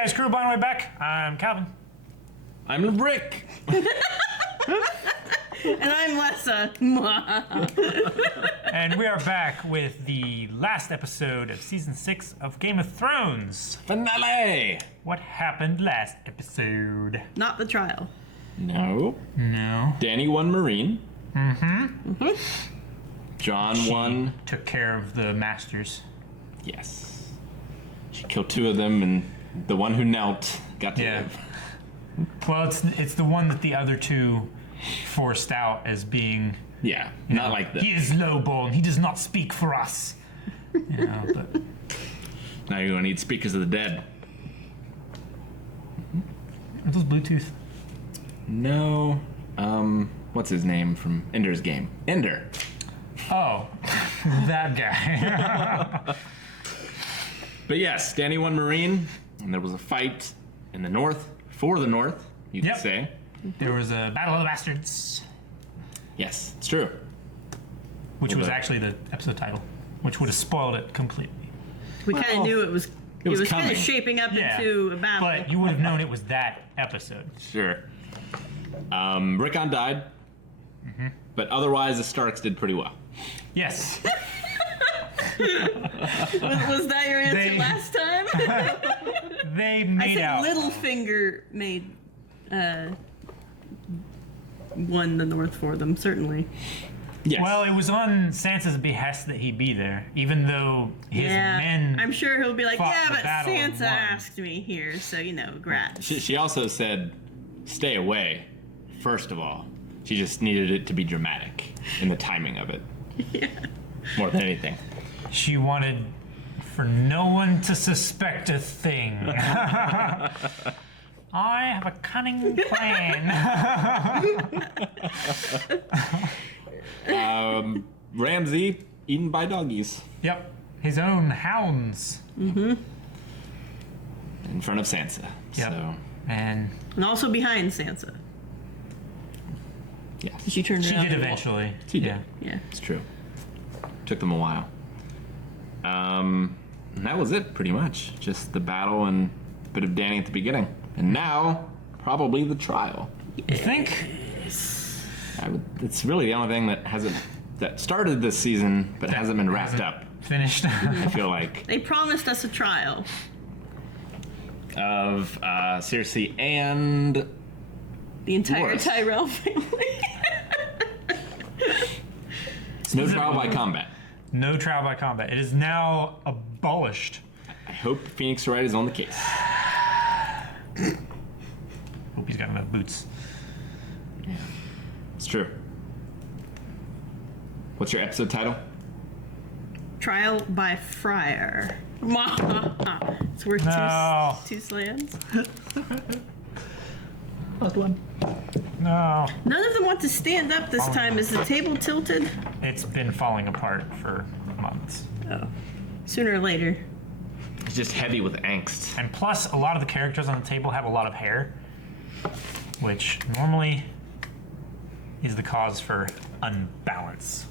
guys, crew, by the way back. I'm Calvin. I'm Rick. And I'm Lessa. And we are back with the last episode of Season 6 of Game of Thrones. Finale. What happened last episode? Not the trial. No. Danny won Marine. Mm-hmm. John won. Took care of the Masters. Yes. She killed two of them, and the one who knelt got to live. Well, it's the one that the other two forced out as being... Yeah, not like that. He is lowborn. He does not speak for us. But... Now you're going to need Speakers of the Dead. Are those Bluetooth? No. What's his name from Ender's Game? Ender. Oh, that guy. But yes, Danny won Marine, and there was a fight in the north, for the north, you could say. There was a Battle of the Bastards. Yes, it's true. Which was actually the episode title, which would have spoiled it completely. We kind of knew it was kind of shaping up into a battle. But you would have known it was that episode. Sure. Rickon died, but otherwise the Starks did pretty well. Yes. was that your answer last time? They made out. Littlefinger made won the North for them, certainly. Yes. Well, it was on Sansa's behest that he be there, even though his men. I'm sure he'll be like, fought yeah, the but battle and Sansa won." asked me here, so grats. She also said, stay away, first of all. She just needed it to be dramatic in the timing of it. Yeah. More than anything. She wanted for no one to suspect a thing. I have a cunning plan. Ramsay eaten by doggies. Yep, his own hounds. In front of Sansa. Yep. So, And also behind Sansa. yes. She turned she around. did eventually. She did. Yeah. It's true. Took them a while. And that was it, pretty much. Just the battle and a bit of Danny at the beginning. And now, probably the trial. You think? It's really the only thing that started this season, but hasn't been wrapped up. Finished. I feel like. They promised us a trial. Of Cersei and The entire Loras. Tyrell family. No trial by combat. No trial by combat. It is now abolished. I hope Phoenix Wright is on the case. Hope he's got enough boots. It's true. What's your episode title? Trial by Friar. It's worth two slams. Last one. No. None of them want to stand up this time. Is the table tilted? It's been falling apart for months. Oh. Sooner or later. It's just heavy with angst. And plus, a lot of the characters on the table have a lot of hair, which normally is the cause for unbalance,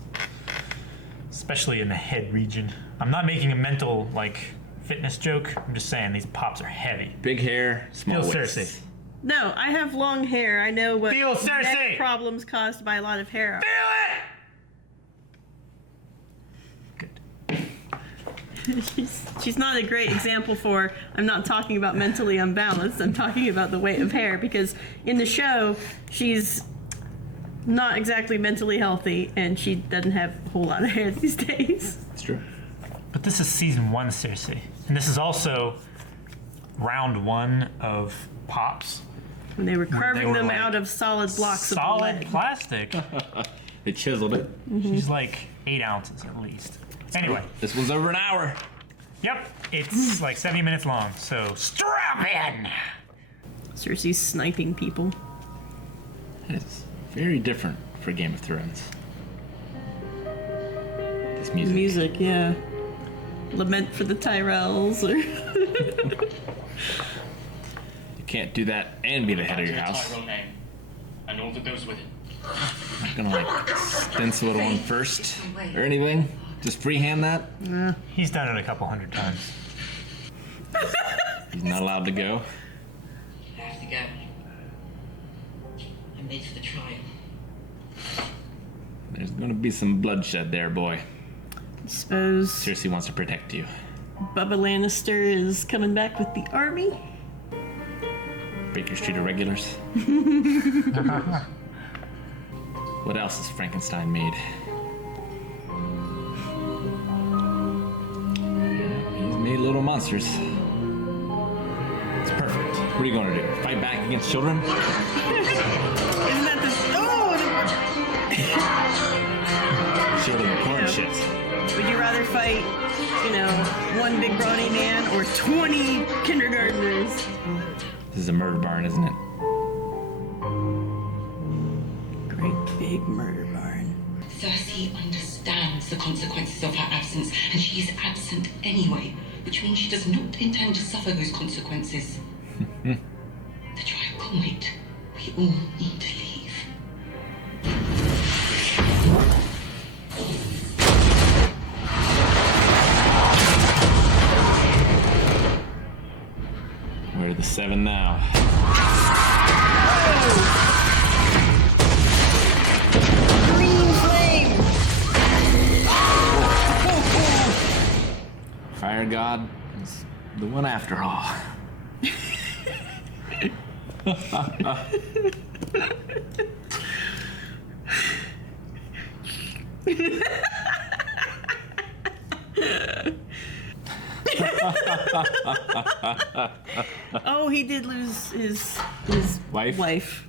especially in the head region. I'm not making a mental, fitness joke. I'm just saying these pops are heavy. Big hair, small Feel waist. Cersei. No, I have long hair. I know what Feel Cersei! neck problems caused by a lot of hair are. Feel it! Good. She's not a great example for, I'm not talking about mentally unbalanced, I'm talking about the weight of hair, because in the show, she's not exactly mentally healthy, and she doesn't have a whole lot of hair these days. It's true. But this is season 1 Cersei. And this is also round 1 of pops. When they were carving them like out of solid blocks of Solid lead. plastic. They chiseled it. She's like 8 ounces at least. Anyway. This one's over an hour. Yep. It's like 70 minutes long, so strap in! Cersei's sniping people. It's very different for Game of Thrones. This music. Music, yeah. Lament for the Tyrells, or... You can't do that and be the head of your house. Tyrell name and all that goes with it. I'm gonna stencil it on first or anything. Just freehand that. He's done it a couple hundred times. He's not allowed to go. I have to go. I'm late for the trial. There's gonna be some bloodshed there, boy. Suppose Cersei wants to protect you. Bubba Lannister is coming back with the army. Baker Street irregulars. What else has Frankenstein made? He's made little monsters. It's perfect. What are you going to do? Fight back against children? Isn't that the... Oh! Children are corn shits. Would you rather fight, one big brawny man or 20 kindergartners? This is a murder barn, isn't it? Great big murder barn. Cersei understands the consequences of her absence, and she is absent anyway, which means she does not intend to suffer those consequences. The trial can wait. We all need to leave. Where are the 7 now? Green flame! Fire God is the one after all. Oh, he did lose his Wife?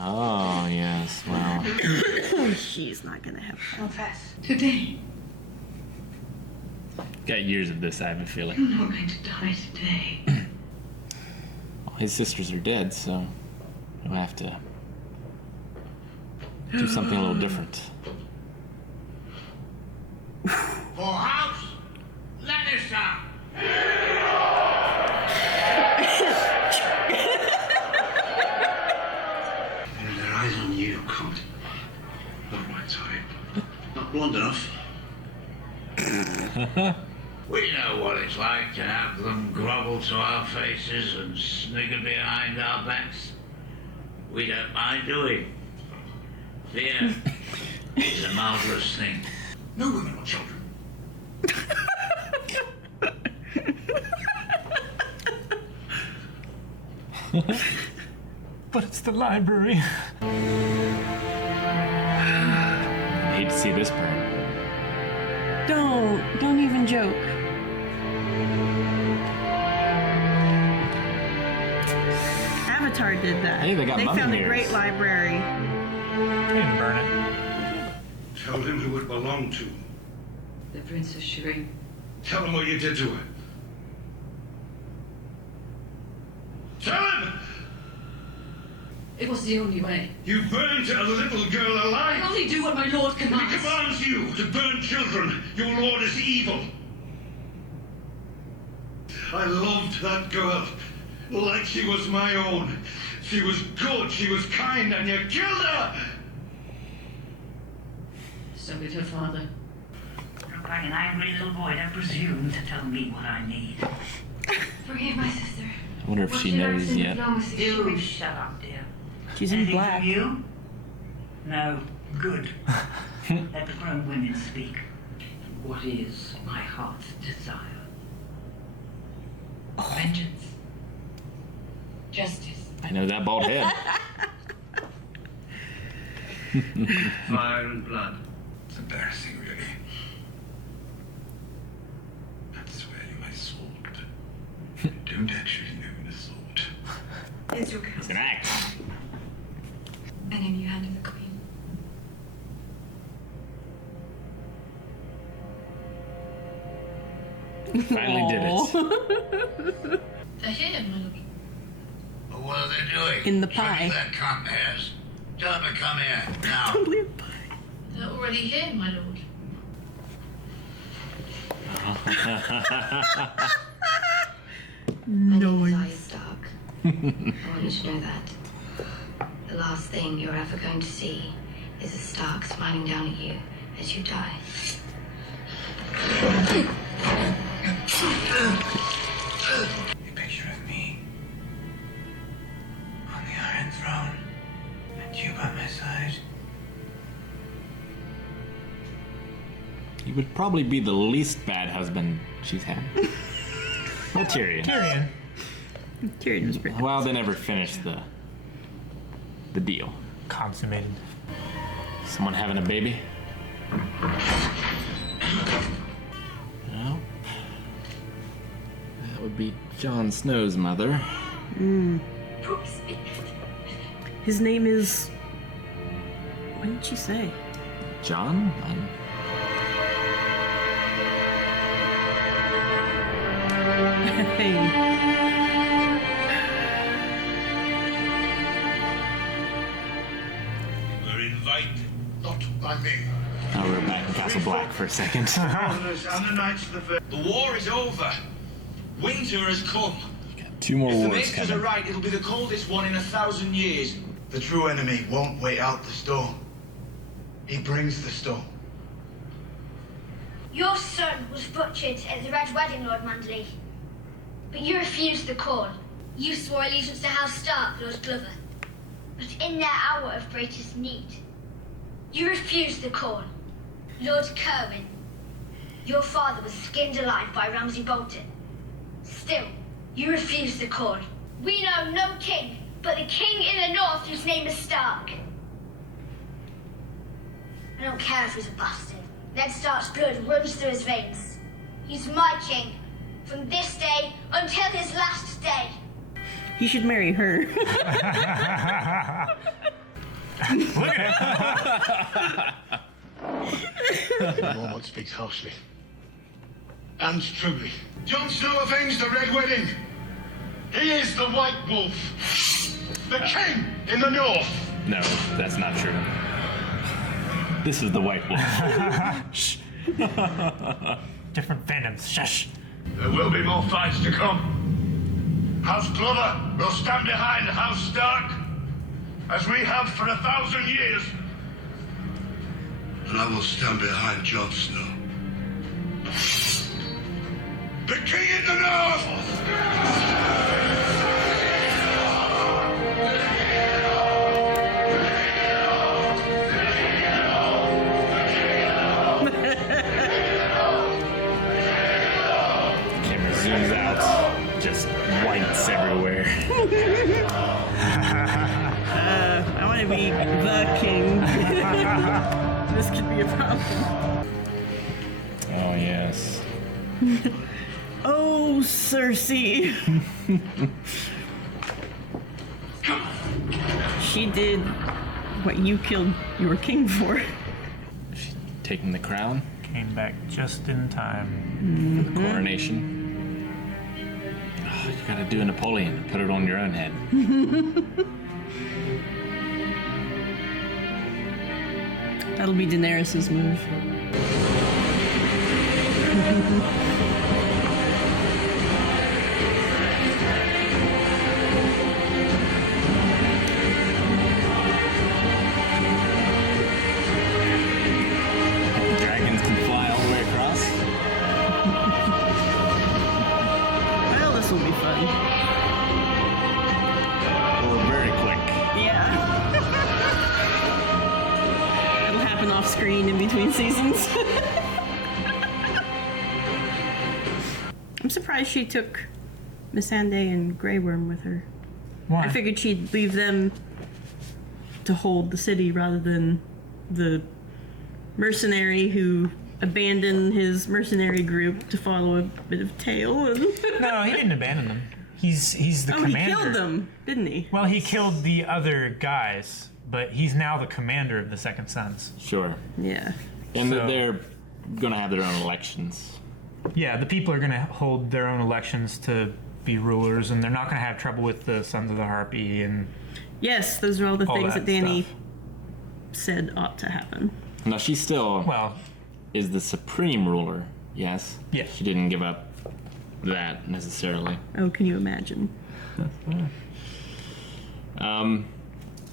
Oh, yes, well. She's not gonna have fun. Confess. Today. Got years of this, I have a feeling. You're not going to die today. Well, his sisters are dead, so he'll have to do something a little different. For House Lannister! Their eyes on you, Colt. Not right type. Not blonde enough. We know what it's like to have them grovel to our faces and snigger behind our backs. We don't mind, do we? Fear is a marvelous thing. No women or children. But it's the library. I hate to see this burn. Don't even joke. Avatar did that. Hey, they got mummy found a mirrors. great library. You didn't burn it. Tell him who it belonged to. The Princess Shireen. Tell him what you did to her. Tell him! It was the only way. You burned a little girl alive! I only do what my lord He commands. commands you to burn children. Your lord is evil. I loved that girl like she was my own. She was good, she was kind, and you killed her! So did her father. Look like an angry little boy. Don't presume to tell me what I need. Forgive my sister. I wonder if she knows yet. You shut up, dear. She's in Anything black. from you? No. Good. Let the grown women speak. What is my heart's desire? Vengeance. Justice. I know that bald head. Fire and blood. It's embarrassing, really. I swear you my sword, but I don't actually know the sword. It's your It's an cousin. axe. And in your hand of the queen. Finally did it. They're here, my lord. But what are they doing? In the Shutting pie. that cunt hairs. Tell them to come here, now. They're already here, my lord. Noise. My name is Stark. I want you to know that. The last thing you're ever going to see is a Stark smiling down at you as you die. A picture of me on the Iron Throne and you by my side. He would probably be the least bad husband she's had. Well, Tyrion. Tyrion was pretty. Well, they never finished the deal. Consummated. Someone having a baby? Well, that would be Jon Snow's mother. His name is. What did she say? Jon? Hey. We're invited, not by me. Oh, we're back in Castle Black for a second. The war is over. Winter has come. Two more If the wars Maesters are coming. right, it'll be the coldest one in 1,000 years. The true enemy won't wait out the storm. He brings the storm. Your son was butchered at the Red Wedding, Lord Manderley. But you refused the call. You swore allegiance to House Stark, Lord Glover. But in their hour of greatest need, you refused the call. Lord Kerwin, your father was skinned alive by Ramsay Bolton. Still, you refused the call. We know no king, but the king in the north whose name is Stark. I don't care if he's a bastard. Ned Stark's blood runs through his veins. He's my king, from this day until his last day. He should marry her. Look at it. No one speaks harshly. And truly. Jon Snow avenged the Red Wedding. He is the White Wolf. The king in the north. No, that's not true. This is the White Wolf. Shh. Different fandoms. Shush. There will be more fights to come. House Glover will stand behind House Stark, as we have for 1,000 years. And I will stand behind Jon Snow. The king in the north! Camera zooms out. Just whites everywhere. I want to be the king. This could be a problem. Oh, yes. Oh, Cersei. She did what you killed your king for. Taking the crown Came back just in time. for the coronation. Oh, you gotta do a Napoleon. Put it on your own head. That'll be Daenerys' move. Dragons can fly all the way across. Well, this will be fun. Or very quick. Yeah. It'll happen off screen in between seasons. I'm surprised she took Missandei and Grey Worm with her. Why? I figured she'd leave them to hold the city rather than the mercenary who abandoned his mercenary group to follow a bit of tail. And No, he didn't abandon them. He's the oh, commander. he killed them, didn't he? Well, he killed the other guys, but he's now the commander of the Second Sons. Sure. Yeah. And So- they're gonna have their own elections. Yeah, the people are going to hold their own elections to be rulers, and they're not going to have trouble with the Sons of the Harpy and Yes, those are all the all things that Dany stuff. said ought to happen. Now she still Well, is the supreme ruler. Yes. Yes. She didn't give up that necessarily. Oh, can you imagine?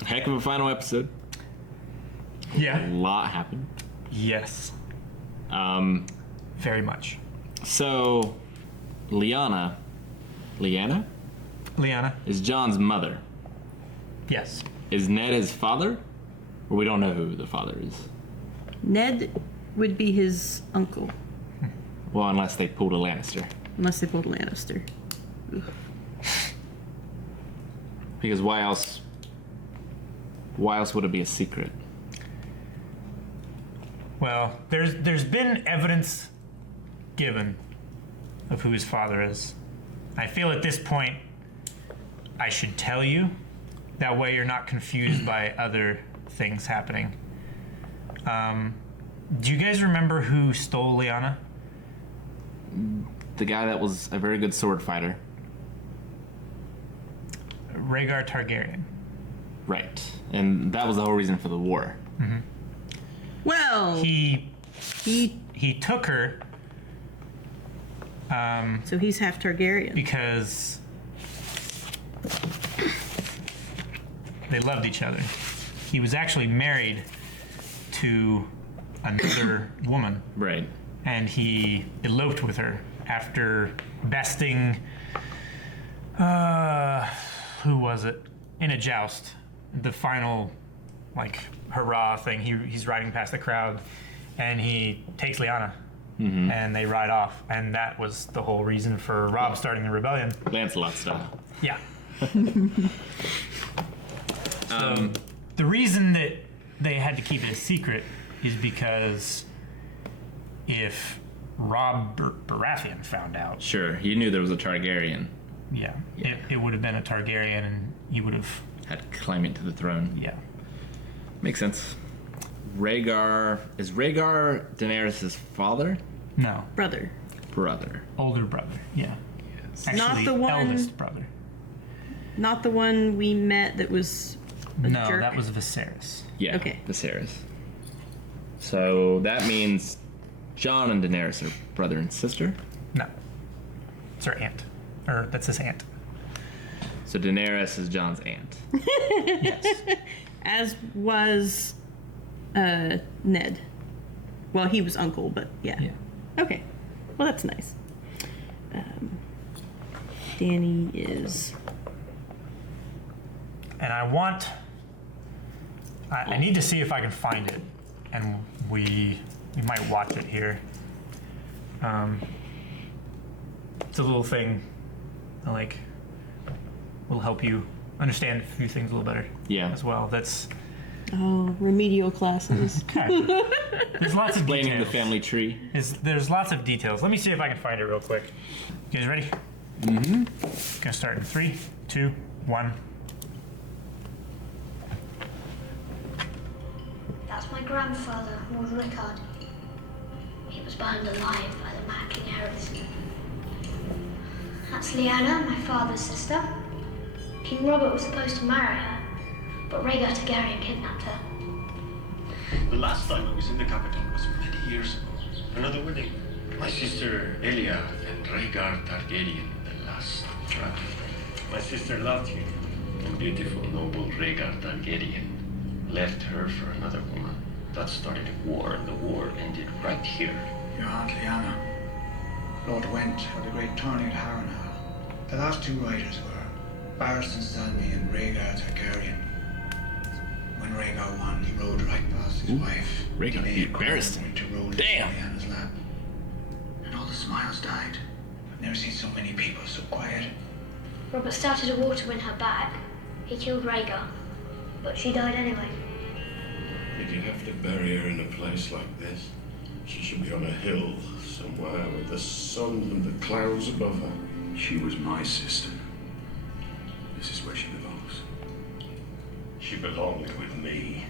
Heck of a final episode. A yeah. lot happened. Yes. Um, Very much. so Lyanna is Jon's mother. Yes. Is Ned his father? Or we don't know who the father is? Ned would be his uncle, Well, unless they pulled a Lannister. unless they pulled a Lannister. Because why else would it be a secret? Well, there's been evidence given of who his father is. I feel at this point I should tell you. That way you're not confused by other things happening. Do you guys remember who stole Lyanna? The guy that was a very good sword fighter. Rhaegar Targaryen. Right. And that was the whole reason for the war. Well, He took her so he's half Targaryen. because they loved each other. He was actually married to another woman, Right. and he eloped with her after besting who was it in a joust, the final like hurrah thing. He's riding past the crowd and he takes Lyanna and they ride off, and that was the whole reason for Robb starting the rebellion. Lancelot style. Yeah. So the reason that they had to keep it a secret is because if Robb Baratheon found out, Sure, you knew there was a Targaryen. yeah. It would have been a Targaryen, and he would have, Had claiming to the throne. yeah. Makes sense. Rhaegar... Is Rhaegar Daenerys' father? No, Brother. Brother. older brother, yeah. Yes. Actually, Not the one- eldest brother. Not the one we met that was a No, jerk. that was Viserys. Yeah, Okay. Viserys. So that means Jon and Daenerys are brother and sister. No, it's her aunt, or that's his aunt. So Daenerys is Jon's aunt. Yes. As was Ned. Well, he was uncle, but yeah. Yeah. Okay. Well, that's nice. Dany is... And I need to see if I can find it, and we might watch it here. It's a little thing that, like, will help you understand a few things a little better. Yeah. As well. That's Oh, remedial classes. there's lots of Explaining the details. family tree. There's lots of details. Let me see if I can find it real quick. You guys ready? Mm-hmm. Gonna start in 3, 2, 1. That's my grandfather, Lord Rickard. He was burned alive by the Mad King Herod. That's Lyanna, my father's sister. King Robert was supposed to marry her, but Rhaegar Targaryen kidnapped her. The last time I was in the capital was many years ago. Another wedding. My sister Elia and Rhaegar Targaryen, the last draft. My sister loved him, and beautiful, noble Rhaegar Targaryen left her for another woman. That started a war, and the war ended right here. Your Aunt Lyanna, Lord Went of the great tourney at Harrenhal. The last two riders were Barristan Selmy and Rhaegar Targaryen. When Rhaegar won, he rode right past his wife. Rhaegar He beat made crown Barristan. to roll Damn. into Lyanna's lap. And all the smiles died. I've never seen so many people so quiet. Robert started a war to win her back. He killed Rhaegar, but she died anyway. Did you have to bury her in a place like this? She should be on a hill somewhere with the sun and the clouds above her. She was my sister. This is where she belongs. She belonged with me.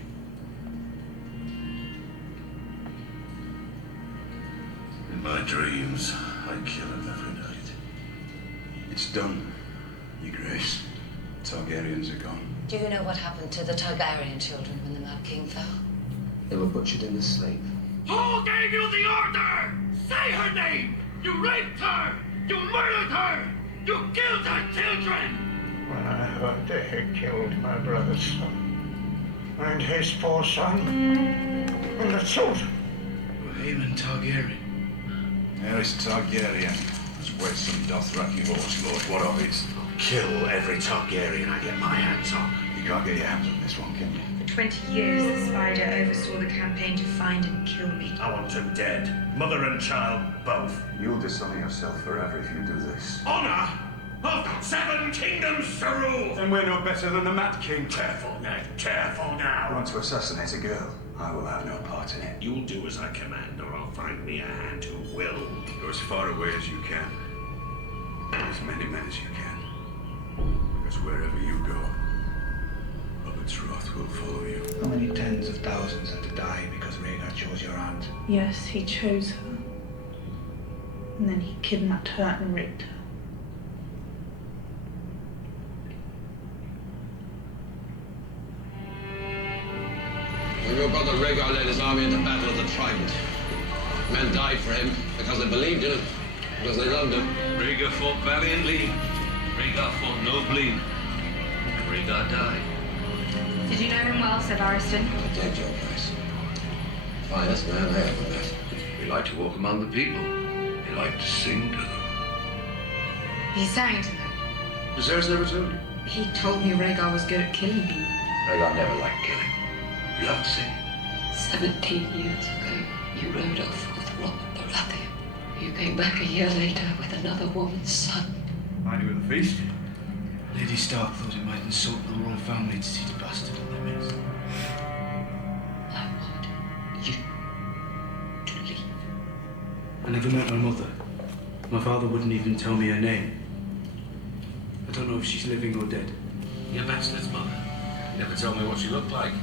In my dreams, I kill her every night. It's done, Your Grace. Targaryens are gone. Do you know what happened to the Targaryen children when the Mad King fell? They were butchered in the sleep. Who gave you the order? Say her name! You raped her! You murdered her! You killed her children! When I heard they had killed my brother's son, and his poor son, and the children. Aemon Targaryen. Aerys Targaryen. Let's wed some Dothraki horse, Lord. What of it? Kill every Targaryen I get my hands on. You can't get your hands on this one, can you? For 20 years, the Spider oversaw the campaign to find and kill me. I want him dead. Mother and child, both. You'll dishonor yourself forever if you do this. Honor? I've got 7 kingdoms to rule! Then we're no better than the Mad King. Careful, Ned. Careful You now. want to assassinate a girl? I will have no part in it. You'll do as I command, or I'll find me a hand who will. Go as far away as you can. As many men as you can. Because wherever you go, Robert's wrath will follow you. How many tens of thousands had to die because Rhaegar chose your aunt? Yes, he chose her. And then he kidnapped her and raped her. When your brother Rhaegar led his army into battle at the Trident, men died for him because they believed in him, because they loved him. Rhaegar fought valiantly. Rhaegar fought nobly. Rhaegar died. Did you know him well, Sir Barristan? I did, Your Grace. Finest man I ever met. We like to walk among the people. We like to sing to them. He sang to them. Viserys never told you? He told me Rhaegar was good at killing people. Rhaegar never liked killing. He loved singing. 17 years ago, you rode off with Robert Baratheon. You came back a year later with another woman's son. Mind you at the feast? Lady Stark thought it might insult the royal family to see the bastard in their midst. I want you to leave. I never met my mother. My father wouldn't even tell me her name. I don't know if she's living or dead. Your bastard's mother. You never told me what she looked like.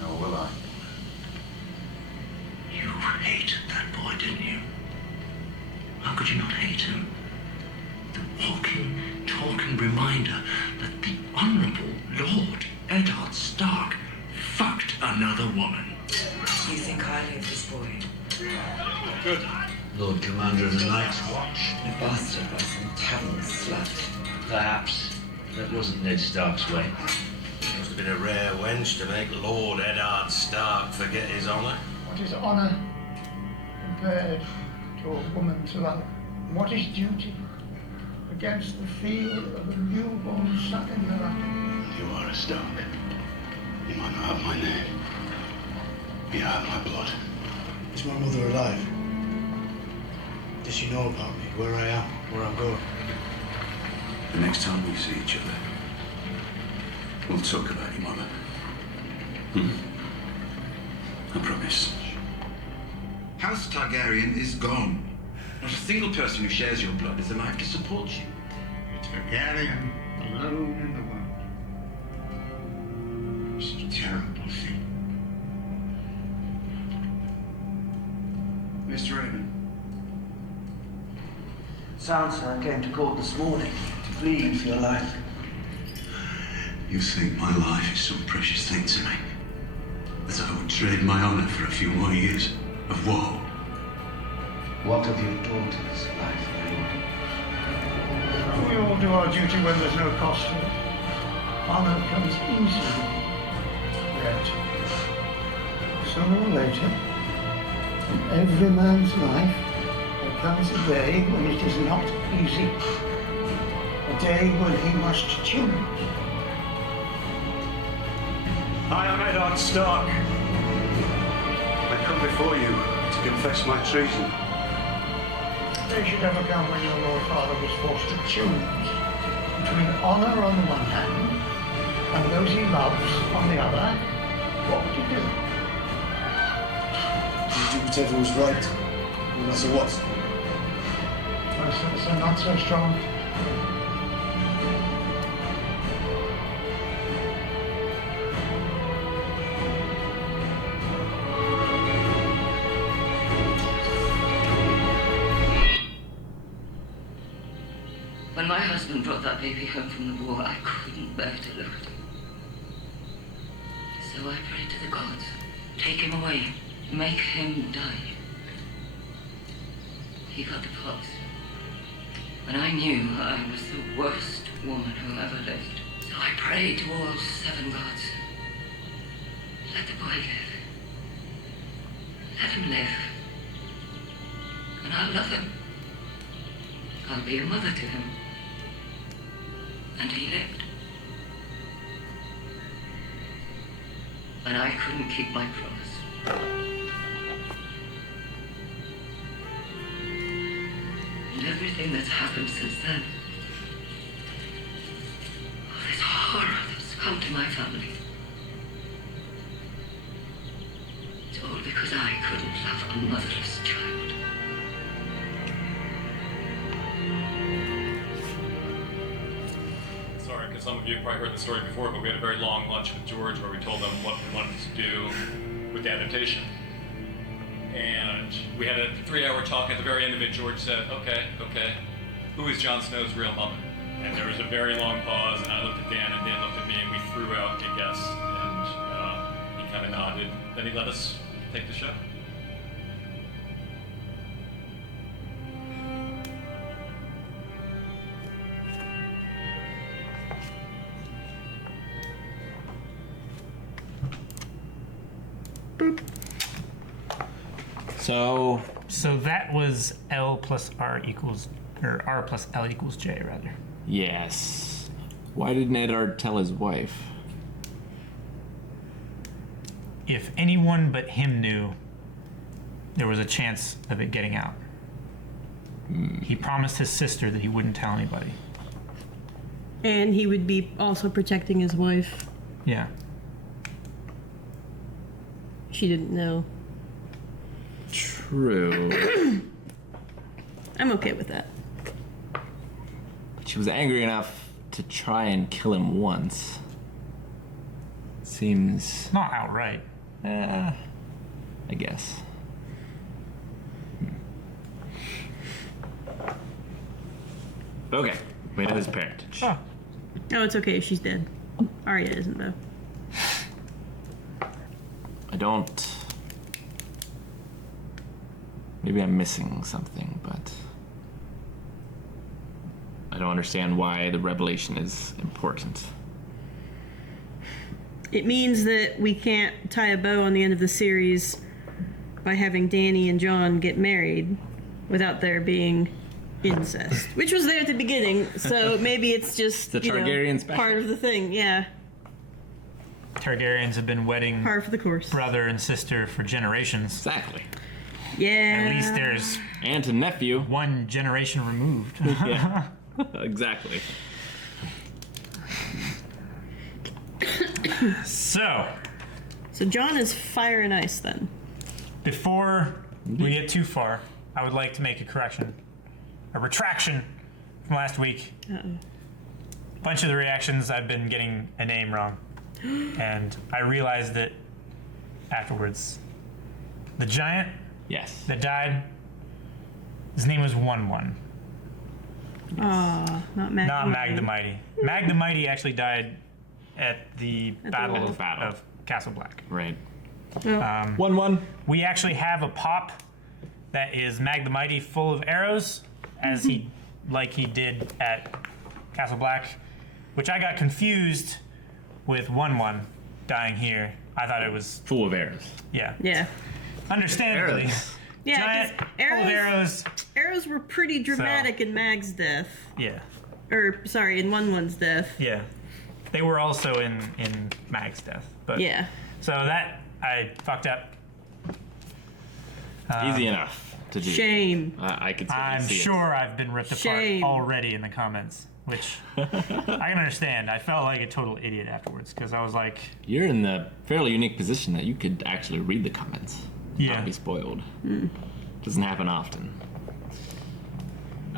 Nor will I. You hated that boy, didn't you? How could you not hate him? The walking, talking reminder that the Honourable Lord Eddard Stark fucked another woman. You think highly of this boy. Good. Lord Commander of the Night's Watch. A bastard by some tavern slut. Perhaps. That wasn't Ned Stark's way. Must have been a rare wench to make Lord Eddard Stark forget his honour. What is honour compared to a woman's love? What is duty against the feel of a newborn son in her lap? You are a Stark. You might not have my name. You have my blood. Is my mother alive? Does she know about me, where I am, where I'm going? The next time we see each other, we'll talk about your mother. I promise. House Targaryen is gone. Not a single person who shares your blood is alive to support you. Targaryen, alone in the world. It's a terrible thing. Mr. Raymond. Sansa came to court this morning to plead for your life. You think my life is some precious thing to me? That I would trade my honor for a few more years of woe? What of your daughter's life, Raymond? We all do our duty when there's no cost to it. Honor comes easily. Yet, sooner or later, in every man's life, there comes a day when it is not easy. A day when he must choose. I am Eddard Stark. I come before you to confess my treason. They should ever come when your Lord Father was forced to choose between honor on the one hand and those he loves on the other. What would you do? You do whatever was right, no matter what. My sins are not so strong. When my husband brought that baby home from the war, I couldn't bear to look at him. So I prayed to the gods, take him away, make him die. He got the pox. And I knew I was the worst woman who ever lived. So I prayed to all 7 gods. Let the boy live. Let him live. And I'll love him. I'll be a mother to him. And he lived. And I couldn't keep my promise. And everything that's happened since then, all this horror that's come to my family, it's all because I couldn't love a motherless child. Sorry, because some of you have probably heard the story before, but we had a very long lunch with George where we told them what we wanted to do with the adaptation. And we had a 3-hour talk. At the very end of it, George said, okay, who is Jon Snow's real mother? And there was a very long pause, and I looked at Dan, and Dan looked at me, and we threw out a guess. And he kind of nodded. Then he let us take the show. So that was L plus R equals, or R plus L equals J, rather. Yes. Why didn't Eddard tell his wife? If anyone but him knew, there was a chance of it getting out. He promised his sister that he wouldn't tell anybody. And he would be also protecting his wife. Yeah. She didn't know. True. I'm okay with that. She was angry enough to try and kill him once. Seems... Not outright. I guess. Okay. We know his parentage. Oh, it's okay. She's dead. Arya isn't, though. I don't... Maybe I'm missing something, but... I don't understand why the revelation is important. It means that we can't tie a bow on the end of the series by having Dany and Jon get married without there being incest, which was there at the beginning. So maybe it's just the Targaryens part of the thing. Yeah. Targaryens have been wedding par for the course, brother and sister for generations. Exactly. Yeah. At least there's aunt and nephew, one generation removed. Yeah. Exactly. So Jon is fire and ice then. Before we get too far, I would like to make a retraction from last week. A bunch of the reactions I've been getting a name wrong, and I realized it afterwards. The giant, yes, that died, his name was 1-1. Not Mag. Not Mag the Mighty. Mag the Mighty actually died at the Battle of Castle Black. Right. 1-1. We actually have a pop that is Mag the Mighty full of arrows, as he did at Castle Black, which I got confused with 1-1 dying here. I thought it was full of arrows. Yeah. Yeah. Understandably. Arrows. Yeah, Giant, full of arrows. Arrows were pretty dramatic in Mag's death. Yeah. Or sorry, in 1-1's death. Yeah. They were also in Mag's death. But yeah. So that I fucked up. Easy enough to do. Shame. I could. I'm sure I've been ripped apart already in the comments, which I can understand. I felt like a total idiot afterwards because I was like, "You're in the fairly unique position that you could actually read the comments, not be spoiled. Doesn't happen often."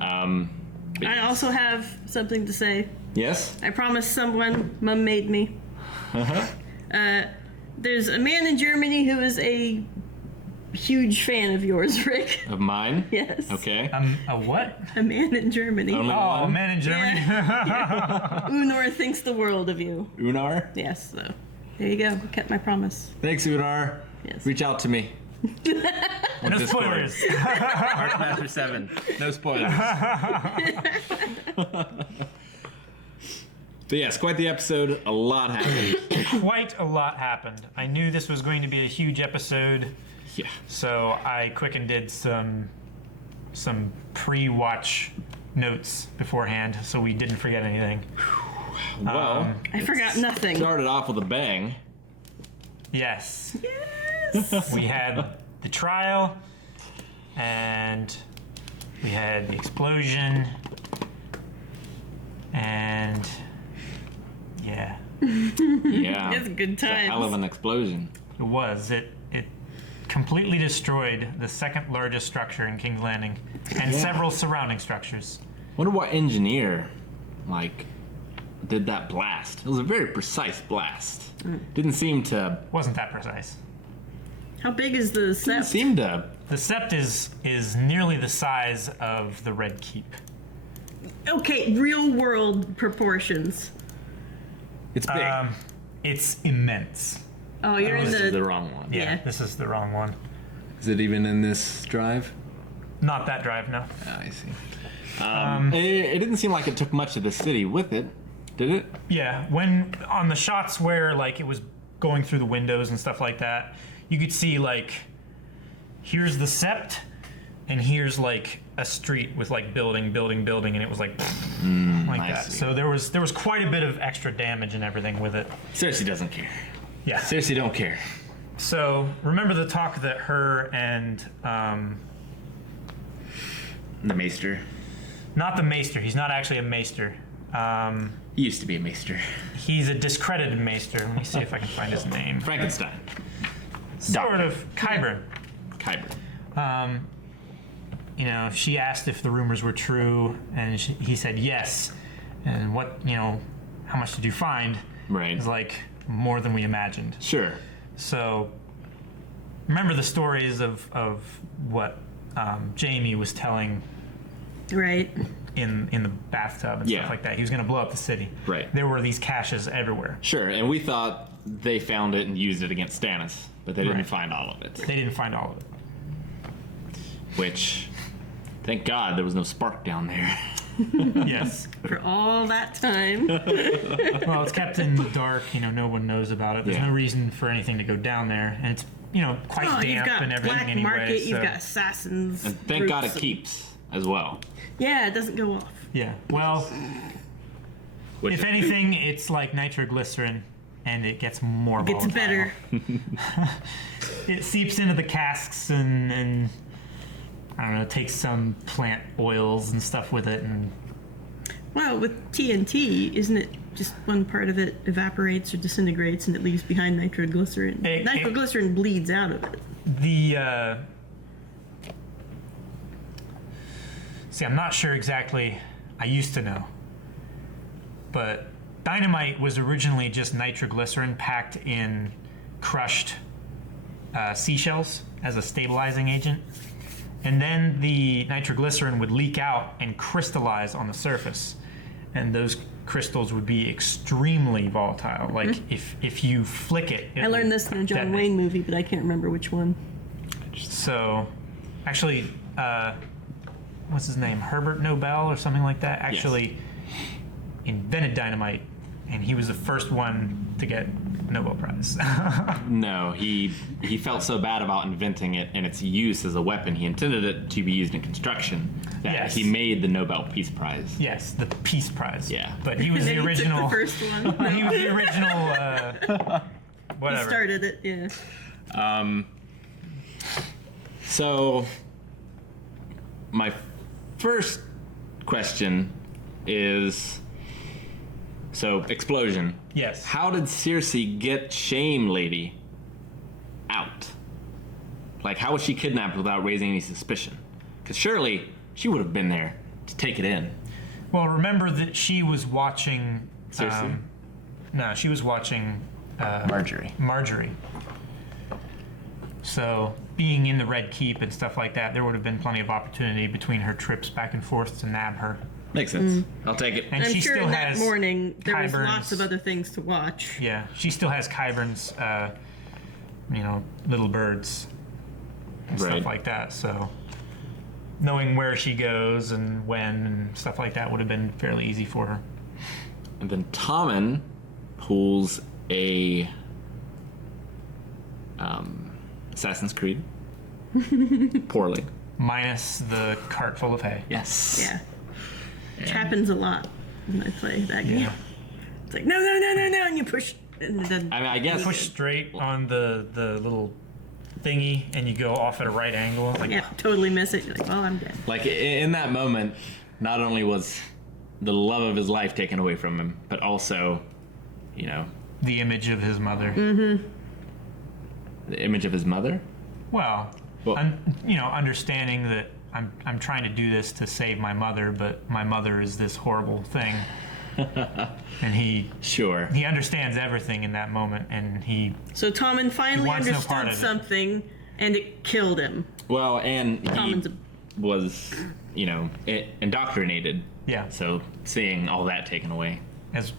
I also have something to say. Yes. I promised someone. Mum made me. There's a man in Germany who is a huge fan of yours, Rick. Of mine? Yes. Okay. A what? A man in Germany. Only one? A man in Germany. Yeah. Unor thinks the world of you. Unar? Yes. So there you go. Kept my promise. Thanks, Unar. Yes. Reach out to me. No spoilers. Archmaster 7. No spoilers. But yes, quite the episode. A lot happened. Quite a lot happened. I knew this was going to be a huge episode. Yeah. So I quick and did some pre-watch notes beforehand, so we didn't forget anything. Well, I forgot nothing. Started off with a bang. Yes. Yes. We had the trial, and we had the explosion, and yeah. Yeah. It's good It's a hell of times. an explosion. It was. It completely destroyed the second largest structure in King's Landing, and Yeah. several surrounding structures. Wonder what engineer, did that blast. It was a very precise blast. Didn't seem to... Wasn't that precise. How big is the Didn't sept? seem to... The sept is nearly the size of the Red Keep. Okay, real world proportions. It's big. It's immense. Oh, you're in This is the. the wrong one. Yeah, Yeah. this is the wrong one. Is it even in this drive? Not that drive, no. I see. It didn't seem like it took much of the city with it, did it? Yeah, when on the shots where like it was going through the windows and stuff like that, you could see like here's the sept, and here's like a street with like building, and it was like like I that. see. So there was quite a bit of extra damage and everything with it. Cersei doesn't care. Yeah. Cersei don't care. So remember the talk that her and The Maester. not the Maester. He's not actually a Maester. He used to be a Maester. He's a discredited Maester. Let me see if I can find his name. Frankenstein. Sort of. Qyburn. Qyburn. You know, she asked if the rumors were true, and he said yes. And what, how much did you find? Right. It's like more than we imagined. Sure. So, remember the stories of what Jamie was telling Right. in the bathtub and Yeah. stuff like that. He was going to blow up the city. Right. There were these caches everywhere. Sure, and we thought they found it and used it against Stannis, but they didn't Right. find all of it. They didn't find all of it. Which, thank God there was no spark down there. Yes. For all that time. Well, it's kept in the dark. No one knows about it. There's Yeah. no reason for anything to go down there, and it's quite Oh, you've damp got and everything black anyway. market. So. You've got assassins. And thank God it groups. keeps as well. Yeah, it doesn't go off. Yeah. Well, Which if is- anything, it's like nitroglycerin, and it gets more. It gets volatile. better. It seeps into the casks and I don't know, takes some plant oils and stuff with it, and Well, with TNT, isn't it just one part of it evaporates or disintegrates and it leaves behind nitroglycerin? Nitroglycerin bleeds out of it. the. See, I'm not sure exactly. I used to know, but dynamite was originally just nitroglycerin packed in crushed seashells as a stabilizing agent. And then the nitroglycerin would leak out and crystallize on the surface. And those crystals would be extremely volatile. Like if you flick it, I learned this in a John Wayne movie, but I can't remember which one. So, actually, what's his name? Herbert Nobel or something like that actually invented dynamite, and he was the first one to get a Nobel Prize. No, he felt so bad about inventing it and its use as a weapon. He intended it to be used in construction that Yes. he made the Nobel Peace Prize. Yes, the Peace Prize. Yeah. But he was And the then he took original. the first one. He was the original. Whatever. He started it, yeah. So, my first question is, explosion. Yes. How did Cersei get Shame Lady out? Like, how was she kidnapped without raising any suspicion? Because surely she would have been there to take it in. Well, remember that she was watching. Cersei? No, she was watching. Marjorie. So, being in the Red Keep and stuff like that, there would have been plenty of opportunity between her trips back and forth to nab her. Makes sense. I'll take it. And I'm she sure still in that has morning there was Qyburn's- lots of other things to watch. Yeah, she still has Qyburn's, little birds and Right. stuff like that. So, knowing where she goes and when and stuff like that would have been fairly easy for her. And then Tommen pulls a Assassin's Creed. Poorly. Minus the cart full of hay. Yes. Yeah. Which happens a lot when I play that game. It's like, no, and you push. And then I guess push straight on the little thingy, and you go off at a right angle. Like, yeah, totally miss it. You're like, well, I'm dead. Like, in that moment, not only was the love of his life taken away from him, but also, you know... the image of his mother. Mm-hmm. The image of his mother? Well, understanding that I'm trying to do this to save my mother, but my mother is this horrible thing. And he understands everything in that moment, and so Tommen finally understood no something, and it killed him. Well, and he was, indoctrinated. Yeah. So seeing all that taken away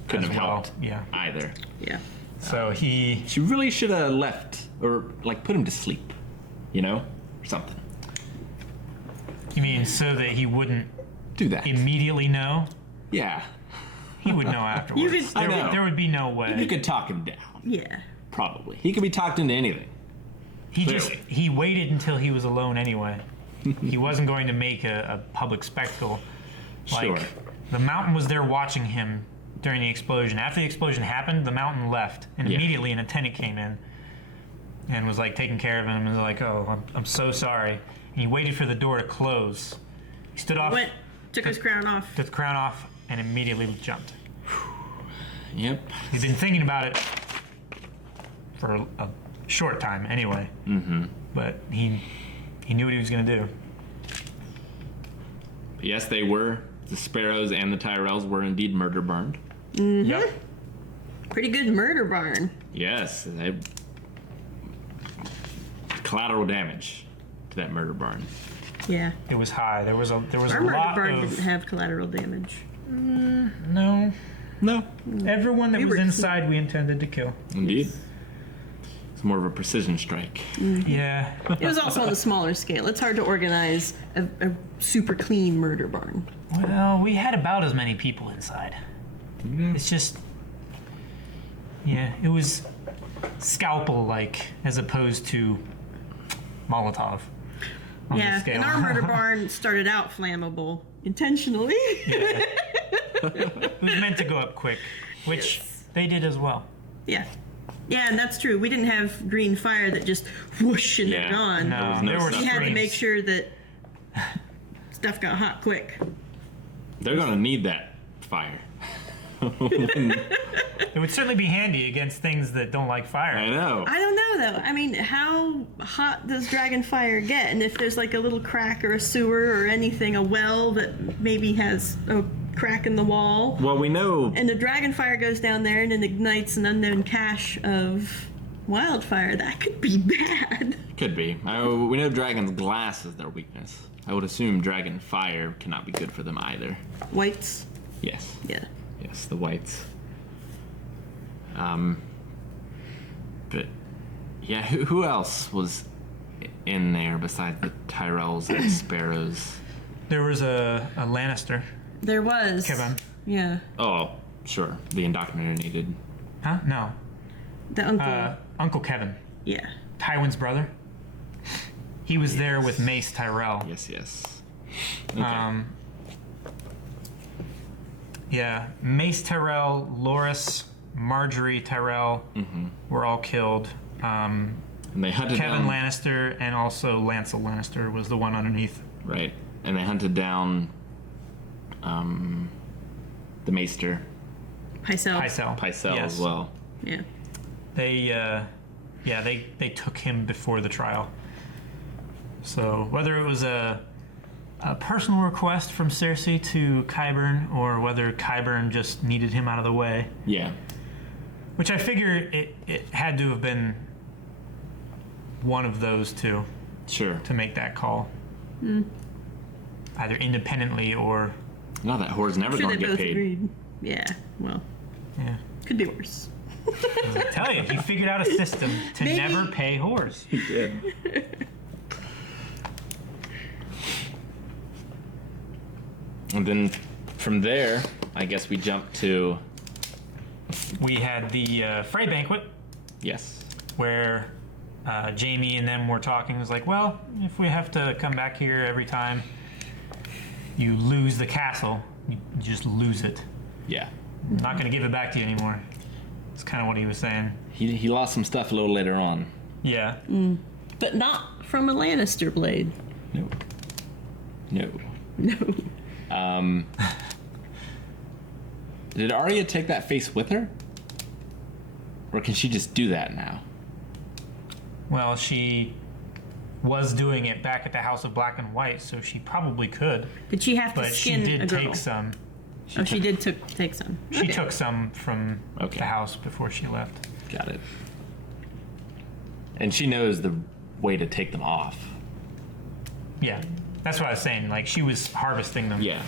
couldn't have helped either. Yeah. So she really should have left, or put him to sleep, or something. You mean so that he wouldn't do that immediately know? Yeah. He would know afterwards. There would be no way. You could talk him down. Yeah. Probably. He could be talked into anything. He waited until he was alone anyway. He wasn't going to make a public spectacle. Sure. The mountain was there watching him during the explosion. After the explosion happened, the mountain left, and immediately an attendant came in and was taking care of him, and was like, "Oh, I'm so sorry." And he waited for the door to close. He stood off. Took his crown off. Took the crown off, and immediately jumped. Yep. He'd been thinking about it for a short time anyway. Mm-hmm. But he knew what he was going to do. Yes, they were. The Sparrows and the Tyrells were indeed murder burned. Mm-hmm. Yep. Pretty good murder barn. Yes. Collateral damage to that murder barn. Yeah. It was high. There was Our a murder lot barn of... didn't have collateral damage. No. Everyone that was inside we intended to kill. Indeed. It's more of a precision strike. Mm-hmm. Yeah. It was also on the smaller scale. It's hard to organize a super clean murder barn. Well, we had about as many people inside. It's just... Yeah, it was scalpel-like as opposed to Molotov. On the scale. And our murder barn started out flammable intentionally. Yeah. It was meant to go up quick, which they did as well. Yeah. Yeah, and that's true. We didn't have green fire that just whoosh and they're gone. No, there were we had to make sure that stuff got hot quick. They're going to need that fire. It would certainly be handy against things that don't like fire. I know. I don't know, though. I mean, how hot does dragon fire get? And if there's a little crack or a sewer or anything, a well that maybe has a crack in the wall. Well, we know... And the dragon fire goes down there and it ignites an unknown cache of wildfire. That could be bad. Could be. We know dragon's glass is their weakness. I would assume dragon fire cannot be good for them either. Whites? Yes. Yeah. Yes, the whites. But yeah, who else was in there besides the Tyrells and Sparrows? There was a Lannister. There was. Kevin. Yeah. Oh, sure. The indoctrinated. Huh? No. The uncle. Uncle Kevin. Yeah. Tywin's brother. He was there with Mace Tyrell. Yes. Okay. Yeah, Mace Tyrell, Loras, Marjorie Tyrell were all killed. And they hunted Kevin down... Lannister and also Lancel Lannister was the one underneath. Right. And they hunted down the Maester. Pycelle yes. as well. Yeah. They took him before the trial. So whether it was a personal request from Cersei to Qyburn, or whether Qyburn just needed him out of the way. Yeah. Which I figure it had to have been one of those two. Sure. To make that call. Either independently or... No, that whore's never going to get paid. Agreed. Yeah, well. Yeah. Could be worse. I tell you, he figured out a system to never pay whores. He did. And then from there, I guess we jump to... We had the Frey banquet. Yes. Where Jamie and them were talking. It was like, well, if we have to come back here every time you lose the castle, you just lose it. Yeah. I'm not going to give it back to you anymore. That's kind of what he was saying. He lost some stuff a little later on. Yeah. But not from a Lannister blade. No. No. Did Arya take that face with her? Or can she just do that now? Well, she was doing it back at the House of Black and White, so she probably could. Did she have to but skin she did a girl? take some. She did take some. She Okay. took some from the house before she left. Got it. And she knows the way to take them off. Yeah, that's what I was saying. Like, she was harvesting them. Yeah.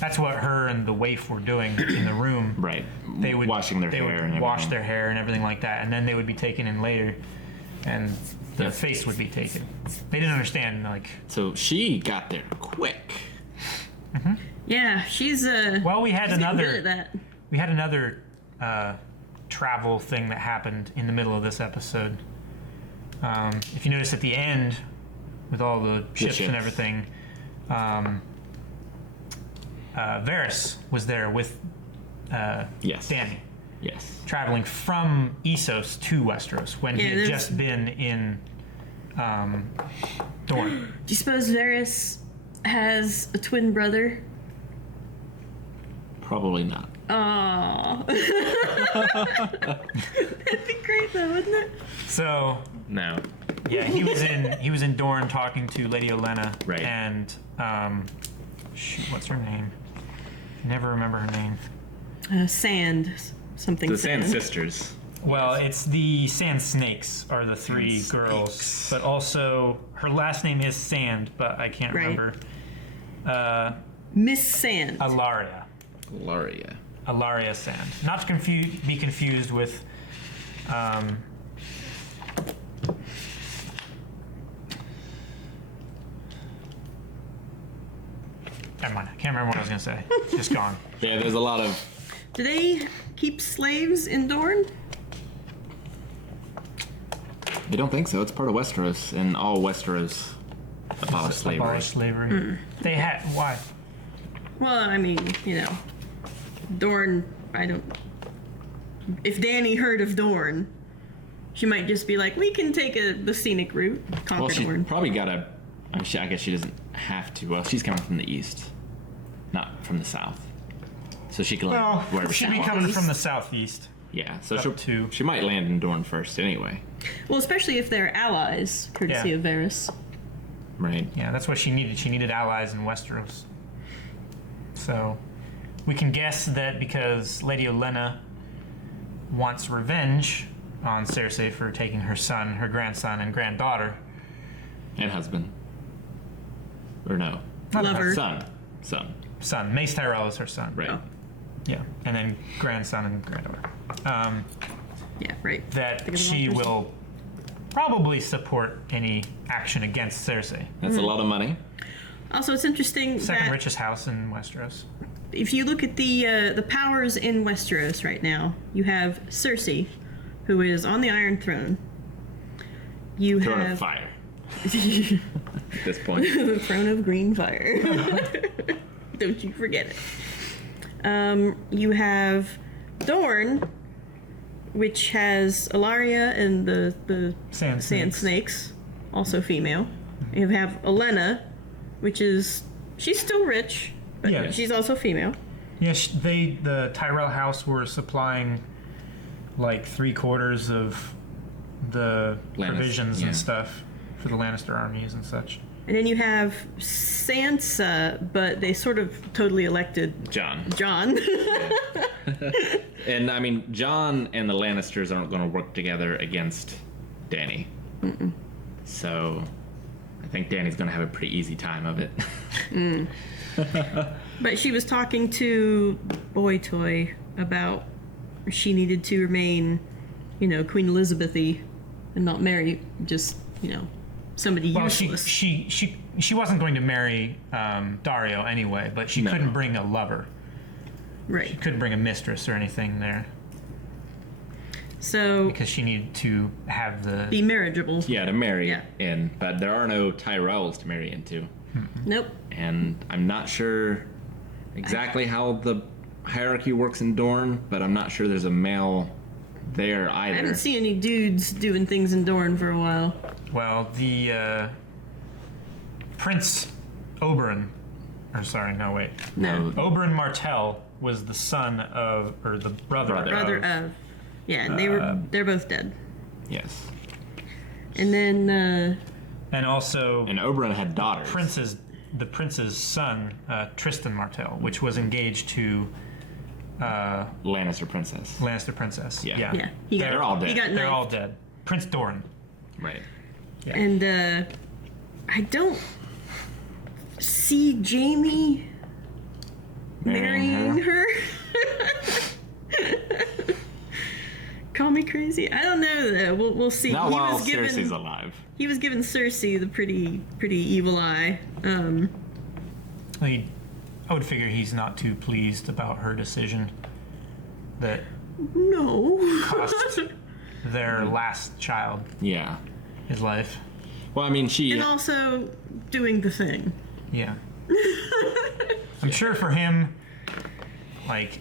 That's what her and the waif were doing in the room. Right. They would Washing their hair would and wash everything. their hair and everything like that, and then they would be taken in later, and the face would be taken. They didn't understand, like. So she got there quick. Yeah, she's Well, we had she's getting another. good at that. We had another travel thing that happened in the middle of this episode. If you notice at the end, with all the ships and everything, Varys was there with Dany. Yes. Traveling from Essos to Westeros when he had just been in Dorne. Do you suppose Varys has a twin brother? Probably not. Oh, that'd be great though, wouldn't it? So no. Yeah, he was in Dorne talking to Lady Olenna, right? And shoot, what's her name? Never remember her name. Sand, something. The Sand Sisters. Well, it's the Sand Snakes are the three girls, but also her last name is Sand, but I can't remember. Miss Sand. Alaria. Alaria Sand. Not to be confused with. Never mind. I can't remember what I was gonna say. It's just gone. Yeah, there's a lot of. Do they keep slaves in Dorne? They don't think so. It's part of Westeros, and all Westeros abolished slavery. Abolished slavery. They had why? Well, I mean, Dorne. I don't. If Dany heard of Dorne, she might just be like, "We can take the scenic route, conquer Well, she Dorne." probably got a. I guess she doesn't have to. Well, she's coming from the east, not from the south, so she can land wherever she she'd be wants. coming from the southeast. Yeah, so she might land in Dorne first anyway. Well, especially if they're allies, courtesy Yeah. of Varys. Right. Yeah, that's what she needed. She needed allies in Westeros. So we can guess that because Lady Olenna wants revenge on Cersei for taking her son, her grandson, and granddaughter. And husband. Or no. Not Lover. Son. Son. Mace Tyrell is her son. Right. Yeah. And then grandson and granddaughter. Yeah, right. That she will probably support any action against Cersei. That's a lot of money. Also, it's interesting Second that richest house in Westeros. if you look at the powers in Westeros right now, you have Cersei, who is on the Iron Throne. You Throne have of fire. At this point. the Throne of Green Fire. Don't you forget it. You have Dorne, which has Alaria and the Sand Snakes, also female. You have Olenna, which is she's still rich, but Yeah. she's also female. Yeah, the Tyrell house were supplying like 3/4 of the provisions and stuff for the Lannister armies and such. And then you have Sansa, but they sort of totally elected Jon. And I mean, Jon and the Lannisters aren't going to work together against Dany. So I think Dany's going to have a pretty easy time of it. But she was talking to Boy Toy about she needed to remain, Queen Elizabeth-y and not marry just, somebody useless. She wasn't going to marry Dario anyway, but she couldn't bring a lover. Right. She couldn't bring a mistress or anything there. So because she needed to have the be marriageable. Yeah, to marry in, but there are no Tyrells to marry into. Nope. And I'm not sure exactly how the hierarchy works in Dorne, but I'm not sure there's a male there either. I haven't seen any dudes doing things in Dorne for a while. Well, the Prince Oberyn, or sorry, no wait, Oberyn Martell was the son of, or the brother of. Yeah, they're both dead. Yes. And then and also, and Oberyn had daughters. The prince's son, Tristan Martell, which was engaged to Lannister princess. Yeah. They're all dead. They're all dead. Prince Doran. Right. Yeah. And I don't see Jaime marrying her. Call me crazy. I don't know though. We'll see. Not while Cersei's alive. He was giving Cersei the pretty evil eye. I would figure he's not too pleased about her decision that cost their last child his life. Well, I mean, and also doing the thing. Yeah. I'm sure for him, like,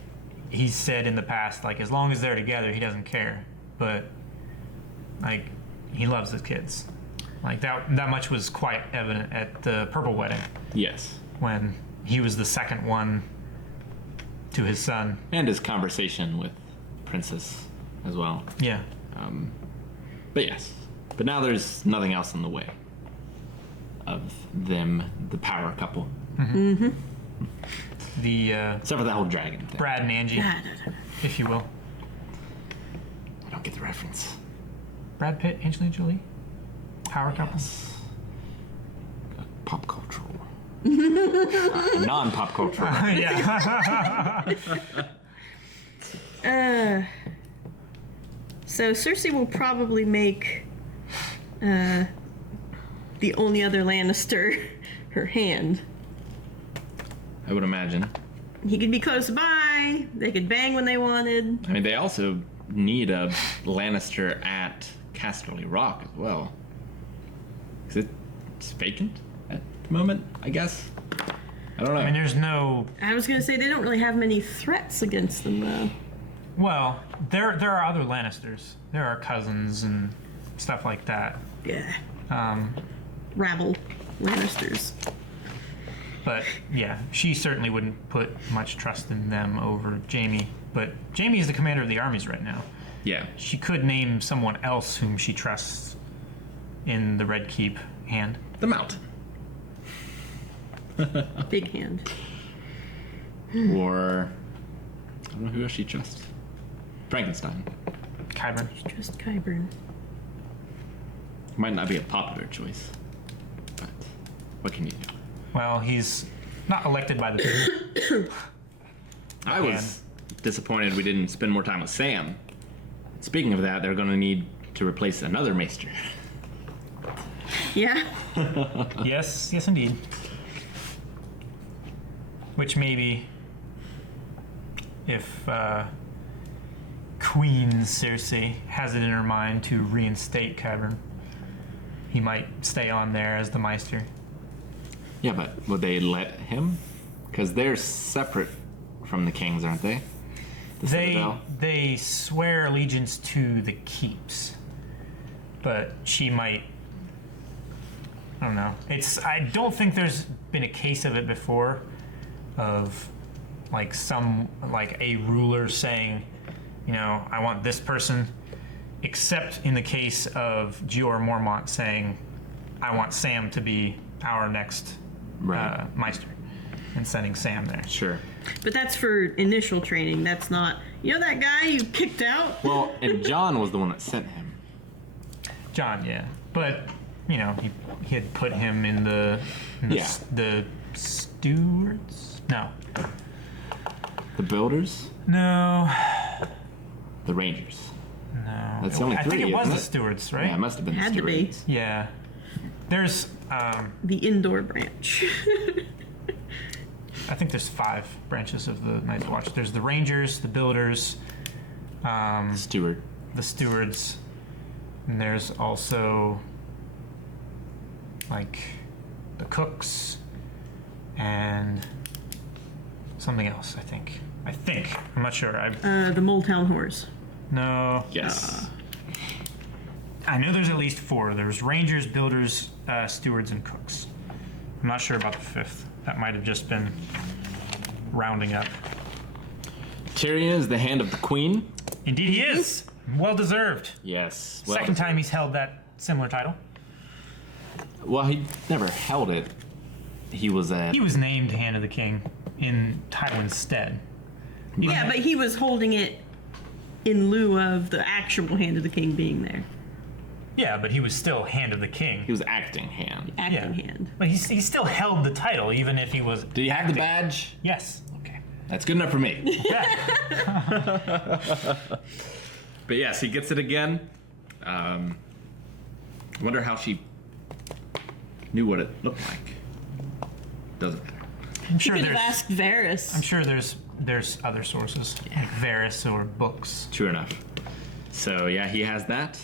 he's said in the past, like, as long as they're together, he doesn't care. But, like, he loves his kids. Like, that much was quite evident at the Purple Wedding. Yes. When he was the second one to his son. And his conversation with Princess as well. Yeah. But yes. But now there's nothing else in the way of them, the power couple. Mm-hmm. Except for that whole dragon thing. Brad and Angie, if you will. I don't get the reference. Brad Pitt, Angelina Jolie? Power couple? Pop cultural. Non-pop cultural. So Cersei will probably make the only other Lannister her hand. I would imagine. He could be close by. They could bang when they wanted. I mean, they also need a Lannister at Casterly Rock as well. Because it's vacant at the moment, I guess. I don't know. I mean, there's no... I was going to say, they don't really have many threats against them, though. Well, there are other Lannisters. There are cousins and stuff like that. Yeah. Rabble Lannisters. But, yeah, she certainly wouldn't put much trust in them over Jaime. But Jaime is the commander of the armies right now. Yeah. She could name someone else whom she trusts in the Red Keep hand. The Mountain. Big hand. Or... I don't know who else she trusts. Frankenstein. Qyburn. She trusts Qyburn. Might not be a popular choice. But what can you do? Well, he's not elected by the people. I was disappointed we didn't spend more time with Sam. Speaking of that, they're going to need to replace another maester. Yeah. Yes, indeed. Which maybe, if Queen Cersei has it in her mind to reinstate Qyburn, he might stay on there as the Maester. Yeah, but would they let him? Because they're separate from the kings, aren't they? They swear allegiance to the keeps, but she might. I don't know. I don't think there's been a case of it before, of like a ruler saying, you know, I want this person, except in the case of Jeor Mormont saying, I want Sam to be our next Maester, and sending Sam there. Sure. But that's for initial training. That's not, you know, that guy you kicked out? Well, and John was the one that sent him. John, yeah. But, you know, he had put him in the stewards? No. The builders? No. The rangers? No. That's only three, I think it was isn't the it? stewards, right? Yeah, it must have been Had the to be. stewards. Yeah. There's the indoor branch. I think there's 5 branches of the Night's Watch. There's the Rangers, the Builders, the stewards, and there's also like the cooks and something else, I think. I'm not sure. The Moletown Horse. No. Yes. I know there's at least 4. There's rangers, builders, stewards, and cooks. I'm not sure about the 5th. That might have just been rounding up. Tyrion is the hand of the queen. Indeed he is. Well deserved. Yes. Second time he's held that similar title. Well, he never held it. He was named Hand of the King in Tywin's stead. Yeah, but he was holding it in lieu of the actual Hand of the King being there. Yeah, but he was still Hand of the King. He was acting hand. Acting hand. But he still held the title, even if he was... Did he have the badge? Yes. Okay. That's good enough for me. But yes, he gets it again. I wonder how she knew what it looked like. Doesn't matter. I'm sure you could have asked Varys. I'm sure there's other sources, like Varys or books. True enough. So yeah, he has that.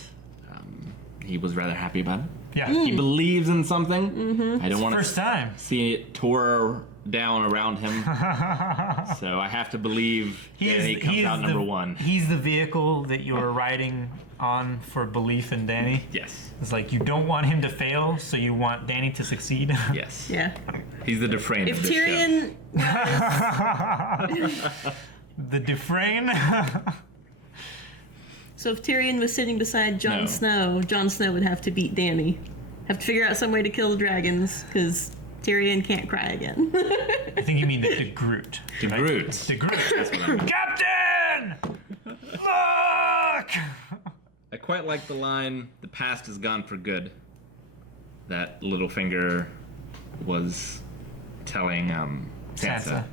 He was rather happy about it. Yeah. He believes in something. Mm-hmm. I don't want First time. see it tore down around him. So I have to believe Dany comes out number 1. He's the vehicle that you're riding on for belief in Dany. Yes. It's like you don't want him to fail, so you want Dany to succeed. Yes. Yeah. He's the Dufresne If of this Tyrion The Dufresne. So if Tyrion was sitting beside Jon Snow would have to beat Dany. Have to figure out some way to kill the dragons, because Tyrion can't cry again. I think you mean the Groot. The Groot. The Groot. Captain! Look! I quite like the line, "The past is gone for good," that Littlefinger was telling Sansa.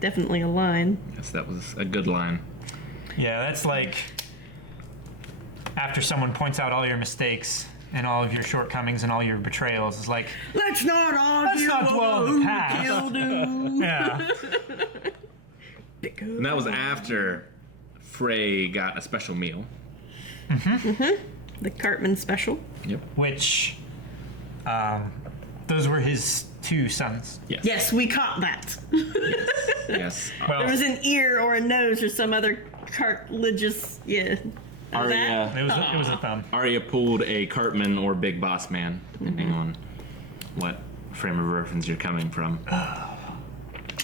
Definitely a line. Yes, that was a good line. Yeah, that's like after someone points out all your mistakes and all of your shortcomings and all your betrayals. It's like, let's not argue dwell on the past. Killed him. Yeah. And that was after Frey got a special meal. The Cartman special. Yep. Which, those were his 2 sons. Yes. Yes, we caught that. Yes. Well, there was an ear or a nose or some other cartilaginous. Yeah. Arya. It was a thumb. Arya pulled a Cartman or Big Boss Man, depending on what frame of reference you're coming from.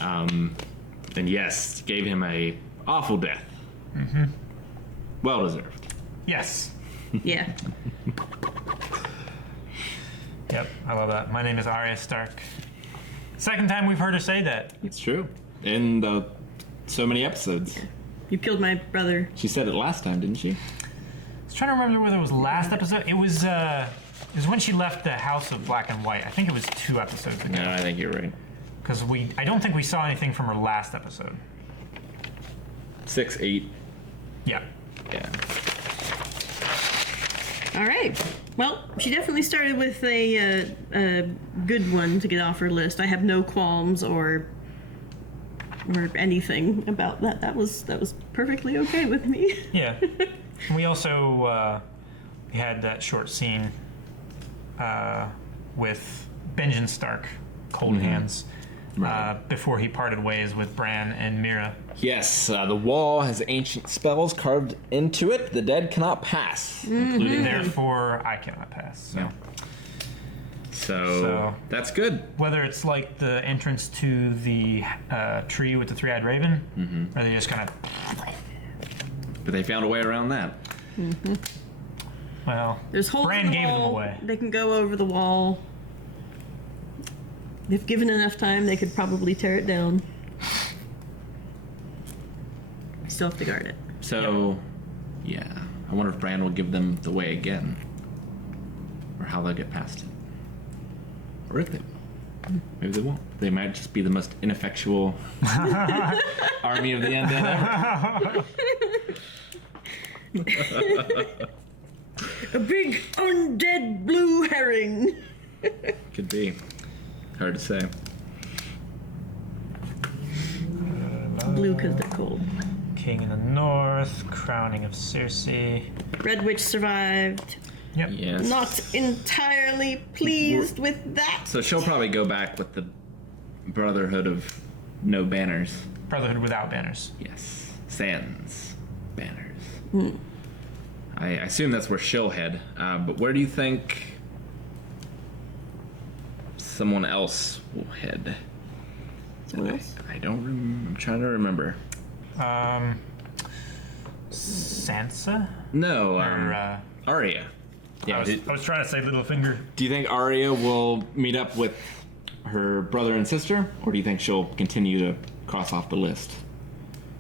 And yes, gave him a awful death. Well deserved. Yes. Yeah. Yep, I love that. My name is Arya Stark. Second time we've heard her say that. It's true. In so many episodes. You killed my brother. She said it last time, didn't she? I was trying to remember whether it was last episode. It was when she left the House of Black and White. I think it was 2 episodes ago. No, I think you're right. Because I don't think we saw anything from her last episode. 6, 8. Yeah. Yeah. All right. Well, she definitely started with a good one to get off her list. I have no qualms or anything about that. That was perfectly okay with me. Yeah. We also had that short scene with Benjen Stark, Cold Hands, before he parted ways with Bran and Mira. Yes, the wall has ancient spells carved into it the dead cannot pass, including Therefore, I cannot pass. So. Yeah. So that's good. Whether it's like the entrance to the tree with the 3-eyed raven, or they just kind of... But they found a way around that. Well, there's holes Bran in the gave them wall. away. They can go over the wall. If given enough time, they could probably tear it down. Still have to guard it. So, yeah. I wonder if Bran will give them the way again. Or how they'll get past it. Or if they will. Maybe they won't. They might just be the most ineffectual army of the undead ever. A big undead blue herring. Could be. Hard to say. Blue because they're cold. King in the North, crowning of Cersei. Red Witch survived. Yep. Yes. Not entirely pleased with that. So she'll probably go back with the Brotherhood of no banners. Brotherhood without banners. Yes. Sans banners. Hmm. I assume that's where she'll head. But where do you think someone else will head? Someone else? I don't I'm trying to remember. Sansa? No, Or, Arya. Yeah, I was trying to say Littlefinger. Do you think Arya will meet up with her brother and sister, or do you think she'll continue to cross off the list?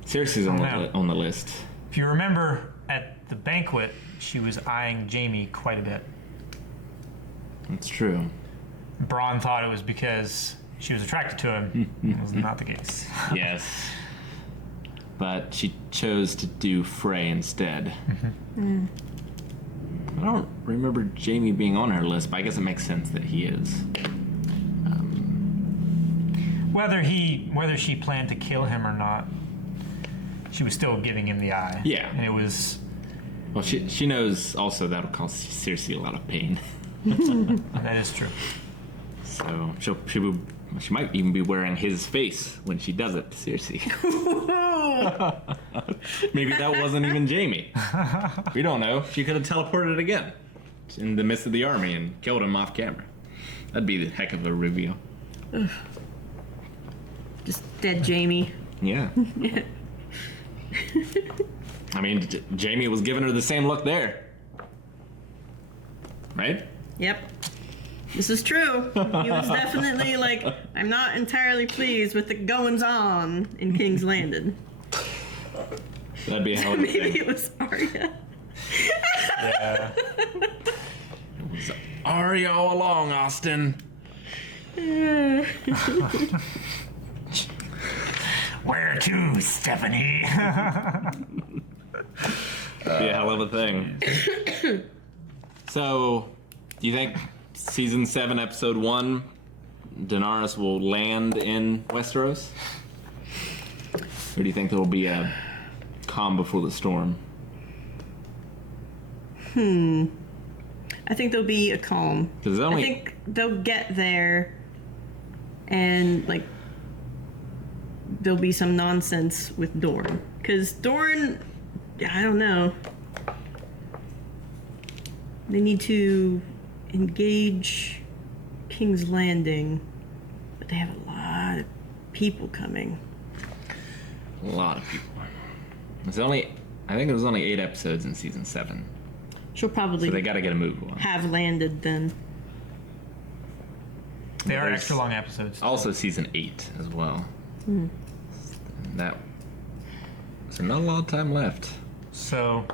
Cersei's on the list. If you remember, at the banquet, she was eyeing Jaime quite a bit. That's true. Bronn thought it was because she was attracted to him. It was not the case. Yes. But she chose to do Frey instead. Mm. I don't remember Jaime being on her list, but I guess it makes sense that he is. Whether she planned to kill him or not, she was still giving him the eye. Yeah. And it was... Well, she knows also that'll cause Cersei a lot of pain. That is true. So she might even be wearing his face when she does it to Cersei. Maybe that wasn't even Jaime. We don't know. She could have teleported again in the midst of the army and killed him off camera. That'd be the heck of a reveal. Ugh. Just dead Jaime. Yeah. I mean, Jaime was giving her the same look there. Right? Yep. This is true. He was definitely like, I'm not entirely pleased with the goings-on in King's Landing. That'd be a hell of a thing. Maybe it was Arya. Yeah. It was Arya all along, Austin. Where to, Stephanie? Be a hell of a thing. So, do you think season 7, episode 1, Daenerys will land in Westeros? Or do you think there will be a calm before the storm? I think there'll be a calm. I think they'll get there and, like, there'll be some nonsense with Dorne. Because Dorne, I don't know. They need to engage King's Landing, but they have a lot of people coming. A lot of people. I think it was only 8 episodes in season 7. She'll probably So they gotta get a move on. have landed then. They are There's extra long episodes. Also season 8 as well. Mm. So not a lot of time left. So,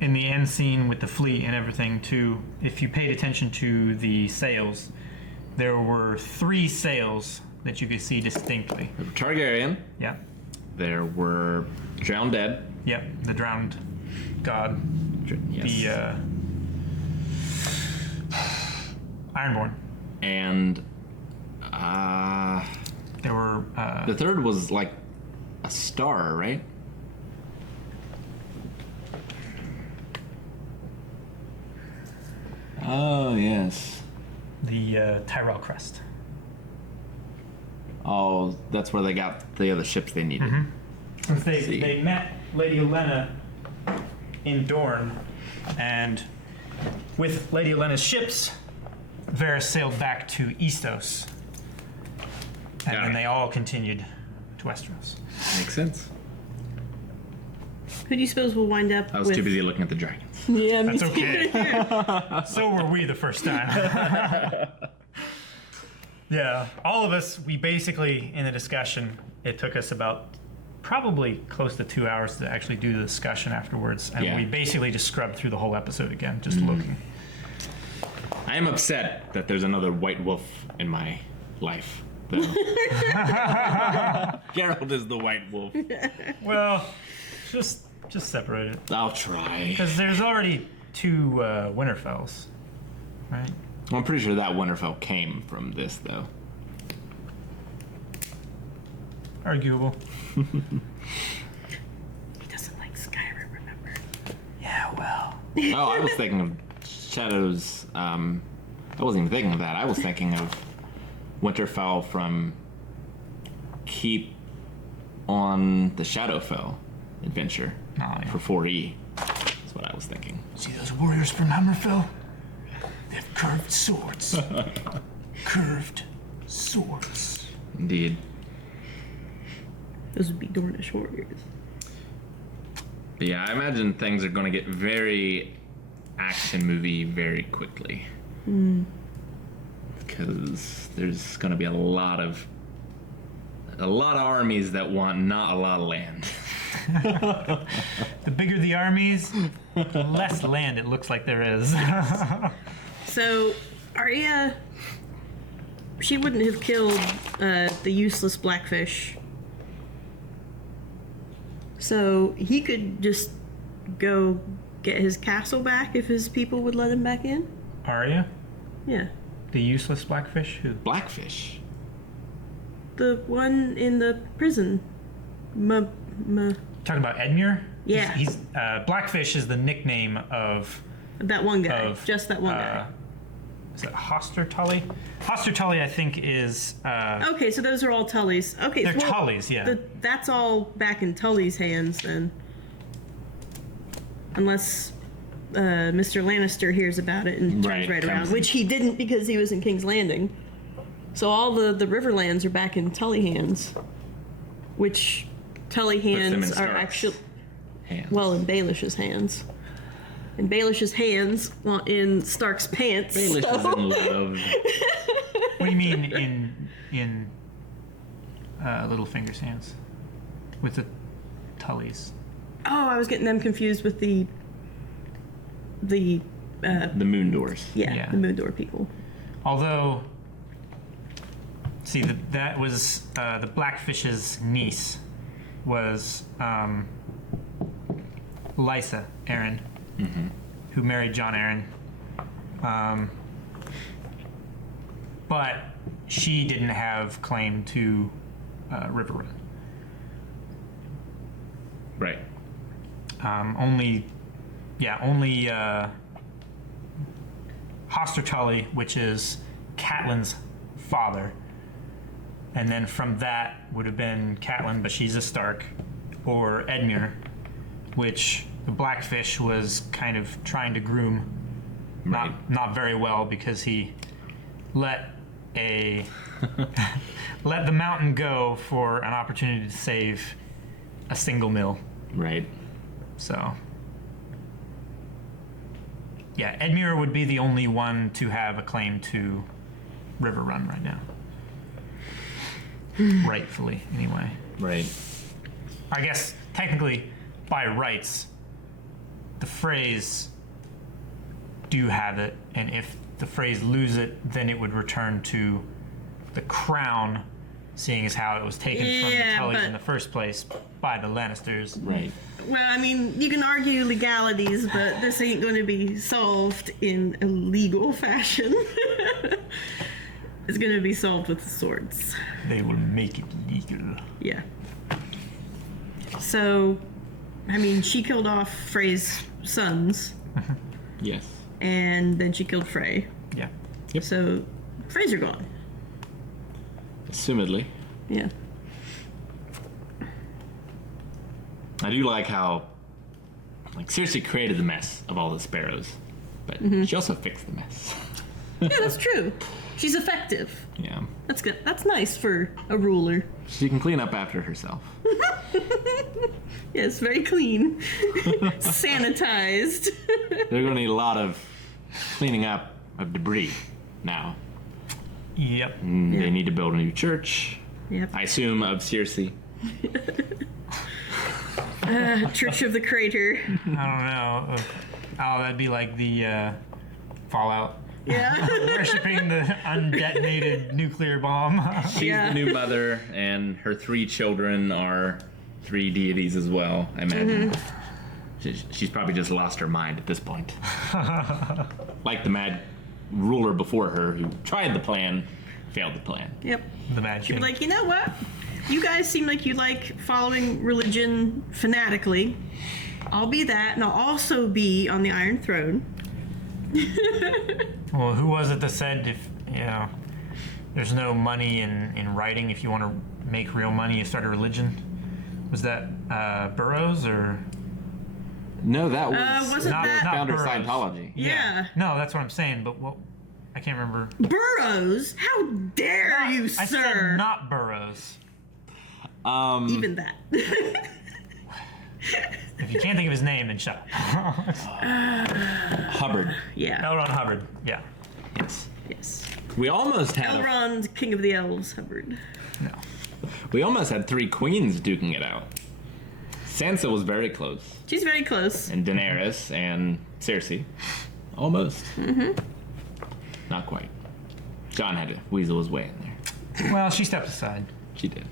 in the end scene with the fleet and everything, too, if you paid attention to the sails, there were 3 sails that you could see distinctly. Targaryen. Yeah. There were Drowned Dead. Yep, the drowned god. Yes. The Ironborn. And there were the third was like a star, right? Oh yes. The Tyrell Crest. Oh, that's where they got the other ships they needed. Since they met Lady Olenna in Dorne, and with Lady Olenna's ships, Varys sailed back to Eastos, and then they all continued to Westeros. Makes sense. Who do you suppose will wind up I was with... too busy looking at the dragons. Yeah, me That's too. okay. So were we the first time. Yeah, all of us, we basically, in the discussion, it took us about probably close to 2 hours to actually do the discussion afterwards. And Yeah. we basically just scrubbed through the whole episode again, just looking. I am upset that there's another White Wolf in my life. though. Geralt is the White Wolf. Well, just separate it. I'll try. Because there's already 2 Winterfells, right? I'm pretty sure that Winterfell came from this, though. Arguable. He doesn't like Skyrim, remember? Yeah, well. Oh, I was thinking of Shadows. I wasn't even thinking of that. I was thinking of Winterfell from keep on the Shadowfell adventure for 4E. That's what I was thinking. See those warriors from Hammerfell? They have curved swords. Curved swords. Indeed. Those would be Dornish warriors. But yeah, I imagine things are going to get very action movie very quickly. Because there's going to be a lot of armies that want not a lot of land. The bigger the armies, the less land it looks like there is. So, Arya, she wouldn't have killed the useless Blackfish. So he could just go get his castle back if his people would let him back in? Arya? Yeah. The useless Blackfish? Who? Blackfish? The one in the prison. Talking about Edmure? Yeah. He's Blackfish is the nickname of that one guy. Just that one guy. Is it Hoster Tully? Hoster Tully, I think, is. Okay, so those are all Tully's. Okay, they're so Tully's, yeah. That's all back in Tully's hands then. Unless Mr. Lannister hears about it and turns right around, which he didn't because he was in King's Landing. So all the Riverlands are back in Tully hands, which Tully hands are actually well in Baelish's hands. And Baelish's hands want in Stark's pants. Baelish is in love. What do you mean in Littlefinger's hands? With the Tullys? Oh, I was getting them confused with the Moon Doors. Yeah, the Moon Door people. Although, see, that was the Blackfish's niece was Lysa Arryn, who married Jon Arryn. But she didn't have claim to Riverrun. Right. Only Hoster Tully, which is Catelyn's father, and then from that would have been Catelyn, but she's a Stark, or Edmure, which the Blackfish was kind of trying to groom, not very well, because he let the mountain go for an opportunity to save a single mill. Right. So, yeah, Edmure would be the only one to have a claim to Riverrun right now. Rightfully, anyway. Right. I guess, technically, by rights, the Freys do have it, and if the Freys lose it, then it would return to the crown, seeing as how it was taken from the Tullys in the first place by the Lannisters. Right. Well, I mean, you can argue legalities, but this ain't going to be solved in a legal fashion. It's going to be solved with the swords. They will make it legal. Yeah. So, I mean, she killed off Frey's sons. Yes. And then she killed Frey. Yeah. Yep. So, Freys are gone. Assumedly. Yeah. I do like how, Cersei created the mess of all the sparrows, but she also fixed the mess. Yeah, that's true. She's effective. Yeah. That's good. That's nice for a ruler. She can clean up after herself. Yes, very clean. Sanitized. They're going to need a lot of cleaning up of debris now. Yep. They need to build a new church. Yep. I assume of Cersei. Church of the Crater. I don't know. Oh, that'd be like the Fallout. Yeah. Worshipping the undetonated nuclear bomb. She's the new mother, and her 3 children are 3 deities as well, I imagine. She's probably just lost her mind at this point. Like the mad ruler before her who tried the plan, failed the plan. Yep. The mad She'd be like, you know what? You guys seem like you like following religion fanatically. I'll be that, and I'll also be on the Iron Throne. Well, who was it that said if there's no money in writing if you want to make real money, start a religion. Was that Burroughs or? No, that was wasn't the that- founder of Burroughs. Scientology. Yeah. No, that's what I'm saying. But what? I can't remember. Burroughs? How dare you, I sir? said not Burroughs. Even that. If you can't think of his name, then shut up. Hubbard. Yeah. L. Ron Hubbard. Yeah. Yes. Yes. We almost had Elrond, King of the Elves, Hubbard. we almost had 3 queens duking it out. Sansa was very close. She's very close. And Daenerys and Cersei. Almost. Mm-hmm. Not quite. Jon had to weasel his way in there. Well, she stepped aside. She did.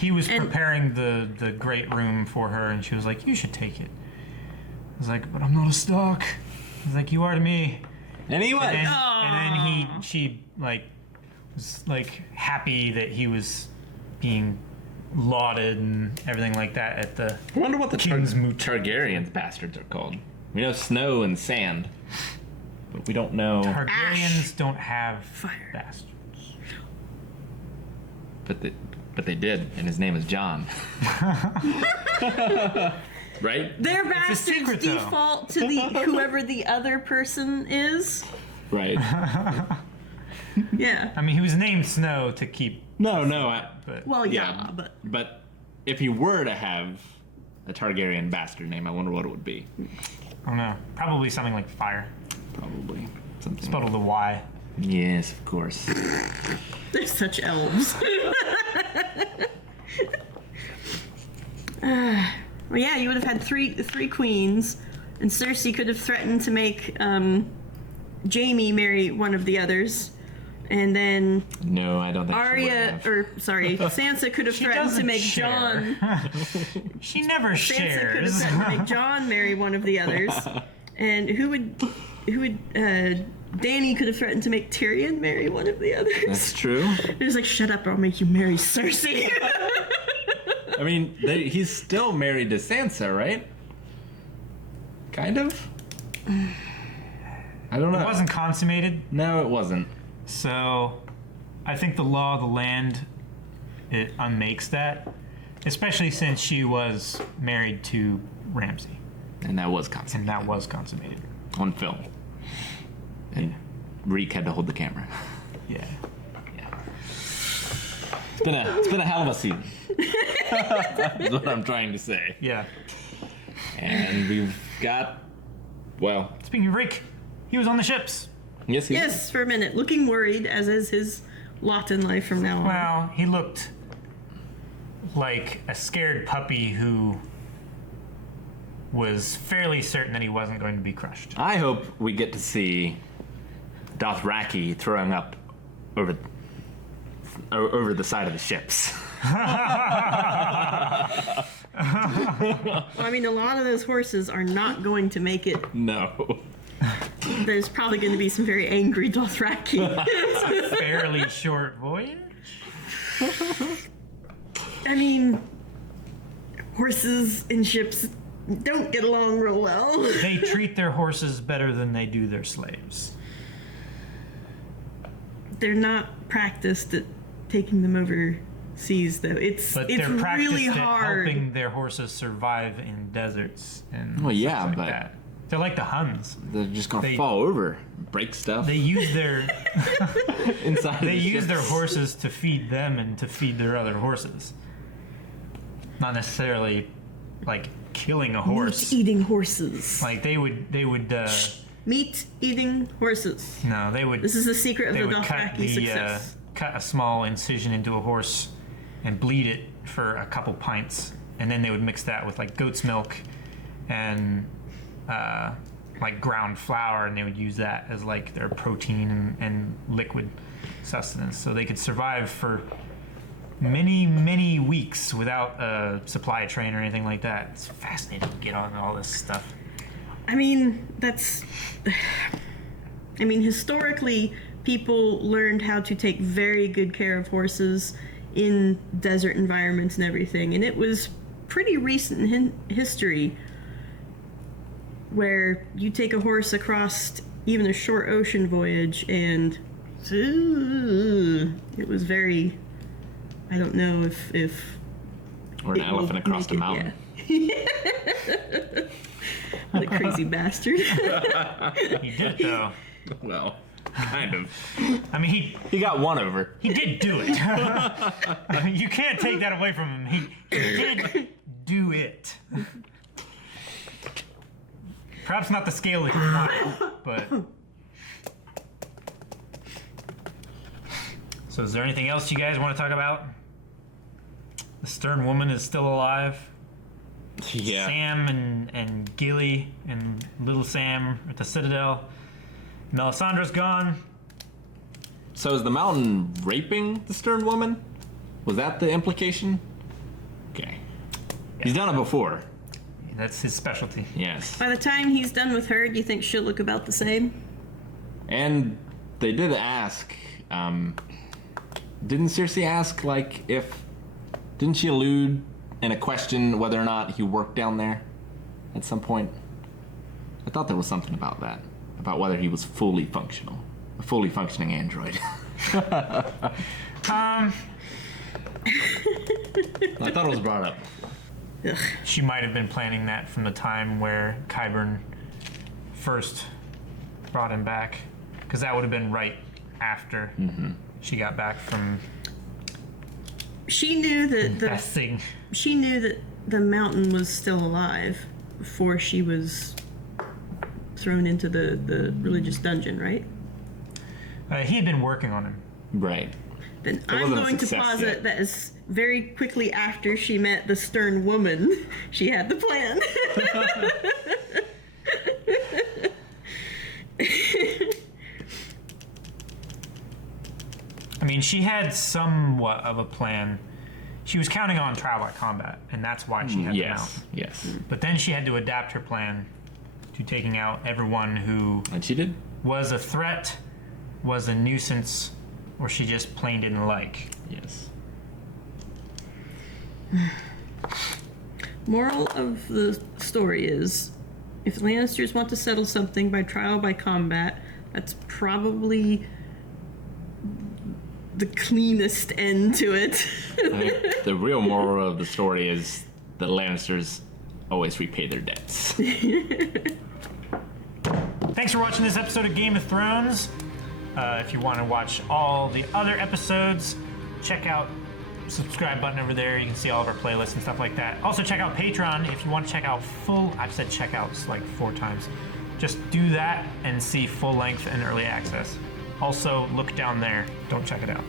He was preparing the great room for her, and she was like, "You should take it." I was like, "But I'm not a Stark." I was like, "You are to me." And he was. And then she like was like happy that he was being lauded and everything like that at the. I wonder what the King's Targaryens bastards are called. We know snow and sand, but we don't know. Targaryens don't have bastards. But they did, and his name is John. Right? Their It's a bastards secret, though. default to the whoever the other person is. Right. Yeah. I mean, he was named Snow to keep. No. But Well, yeah, but But if he were to have a Targaryen bastard name, I wonder what it would be. I don't know. Probably something like fire. Probably something. Spelled with a Y. Yes, of course. they're such elves. Well, yeah, you would have had three queens, and Cersei could have threatened to make Jaime marry one of the others, and then No, I don't think Sansa could have She threatened to doesn't make share. Jon. She never Sansa could have shares. threatened to make Jon marry one of the others, and who would Dany could have threatened to make Tyrion marry one of the others. That's true. They're just like, shut up or I'll make you marry Cersei. I mean, he's still married to Sansa, right? Kind of? I don't know. It wasn't consummated. No, it wasn't. So, I think the law of the land, it unmakes that. Especially since she was married to Ramsay. And that was consummated. On film. And Reek had to hold the camera. Yeah. It's been a hell of a season. That's what I'm trying to say. Yeah. And we've got, well... Speaking of Rick, he was on the ships. Yes, he was. Yes, for a minute. Looking worried, as is his lot in life from now on. Well, he looked like a scared puppy who was fairly certain that he wasn't going to be crushed. I hope we get to see Dothraki throwing up over the side of the ships. Well, I mean, a lot of those horses are not going to make it. No. There's probably going to be some very angry Dothraki. It's a fairly short voyage. I mean, horses and ships don't get along real well. They treat their horses better than they do their slaves. They're not practiced at taking them overseas, though. It's They're practiced really at hard. helping their horses survive in deserts and Well, yeah, stuff like but that. They're like the Huns. They're just gonna fall over, break stuff. They use their inside. They of the use their ships. horses to feed them and to feed their other horses. Not necessarily like killing a horse. Meat-eating horses. Like they would Meat-eating horses. No, they would. This is the secret of they the would Dothraki success. Cut a small incision into a horse and bleed it for a couple pints, and then they would mix that with like goat's milk and like ground flour, and they would use that as like their protein and liquid sustenance, so they could survive for many weeks without a supply train or anything like that. It's fascinating to get on all this stuff. I mean, historically, people learned how to take very good care of horses in desert environments and everything, and it was pretty recent in history where you take a horse across even a short ocean voyage and it was very I don't know if or an elephant across the mountain. Yeah. What a crazy bastard. He did it though. Well, kind of. I mean, he got one over. He did do it. I mean, you can't take that away from him. He did do it. Perhaps not the scale that you want, but. So, is there anything else you guys want to talk about? The Stern Woman is still alive. Yeah. Sam and Gilly and Little Sam at the Citadel. Melisandre's gone. So is the mountain raping the Stern Woman? Was that the implication? Okay. Yeah. He's done it before. That's his specialty. Yes. By the time he's done with her, do you think she'll look about the same? And they did ask, didn't Cersei ask, like, didn't she allude in a question whether or not he worked down there at some point? I thought there was something about that, about whether he was fully functional, a fully functioning android. I thought it was brought up. Ugh. She might have been planning that from the time where Qyburn first brought him back, because that would have been right after she got back from. She knew that she knew that the mountain was still alive before she was thrown into the religious dungeon, right? He had been working on him. Right. Then I'm going to posit that is very quickly after she met the Stern Woman, she had the plan. I mean, she had somewhat of a plan. She was counting on trial by combat, and that's why she had the mountain. Yes. But then she had to adapt her plan to taking out everyone who and she did was a threat, was a nuisance, or she just plain didn't like. Yes. Moral of the story is, if Lannisters want to settle something by trial by combat, that's probably the cleanest end to it. I think the real moral of the story is that Lannisters always repay their debts. Thanks for watching this episode of Game of Thrones. If you want to watch all the other episodes, check out the subscribe button over there. You can see all of our playlists and stuff like that. Also, check out Patreon if you want to check out full. I've said checkouts like 4 times. Just do that and see full length and early access. Also, look down there. Don't check it out.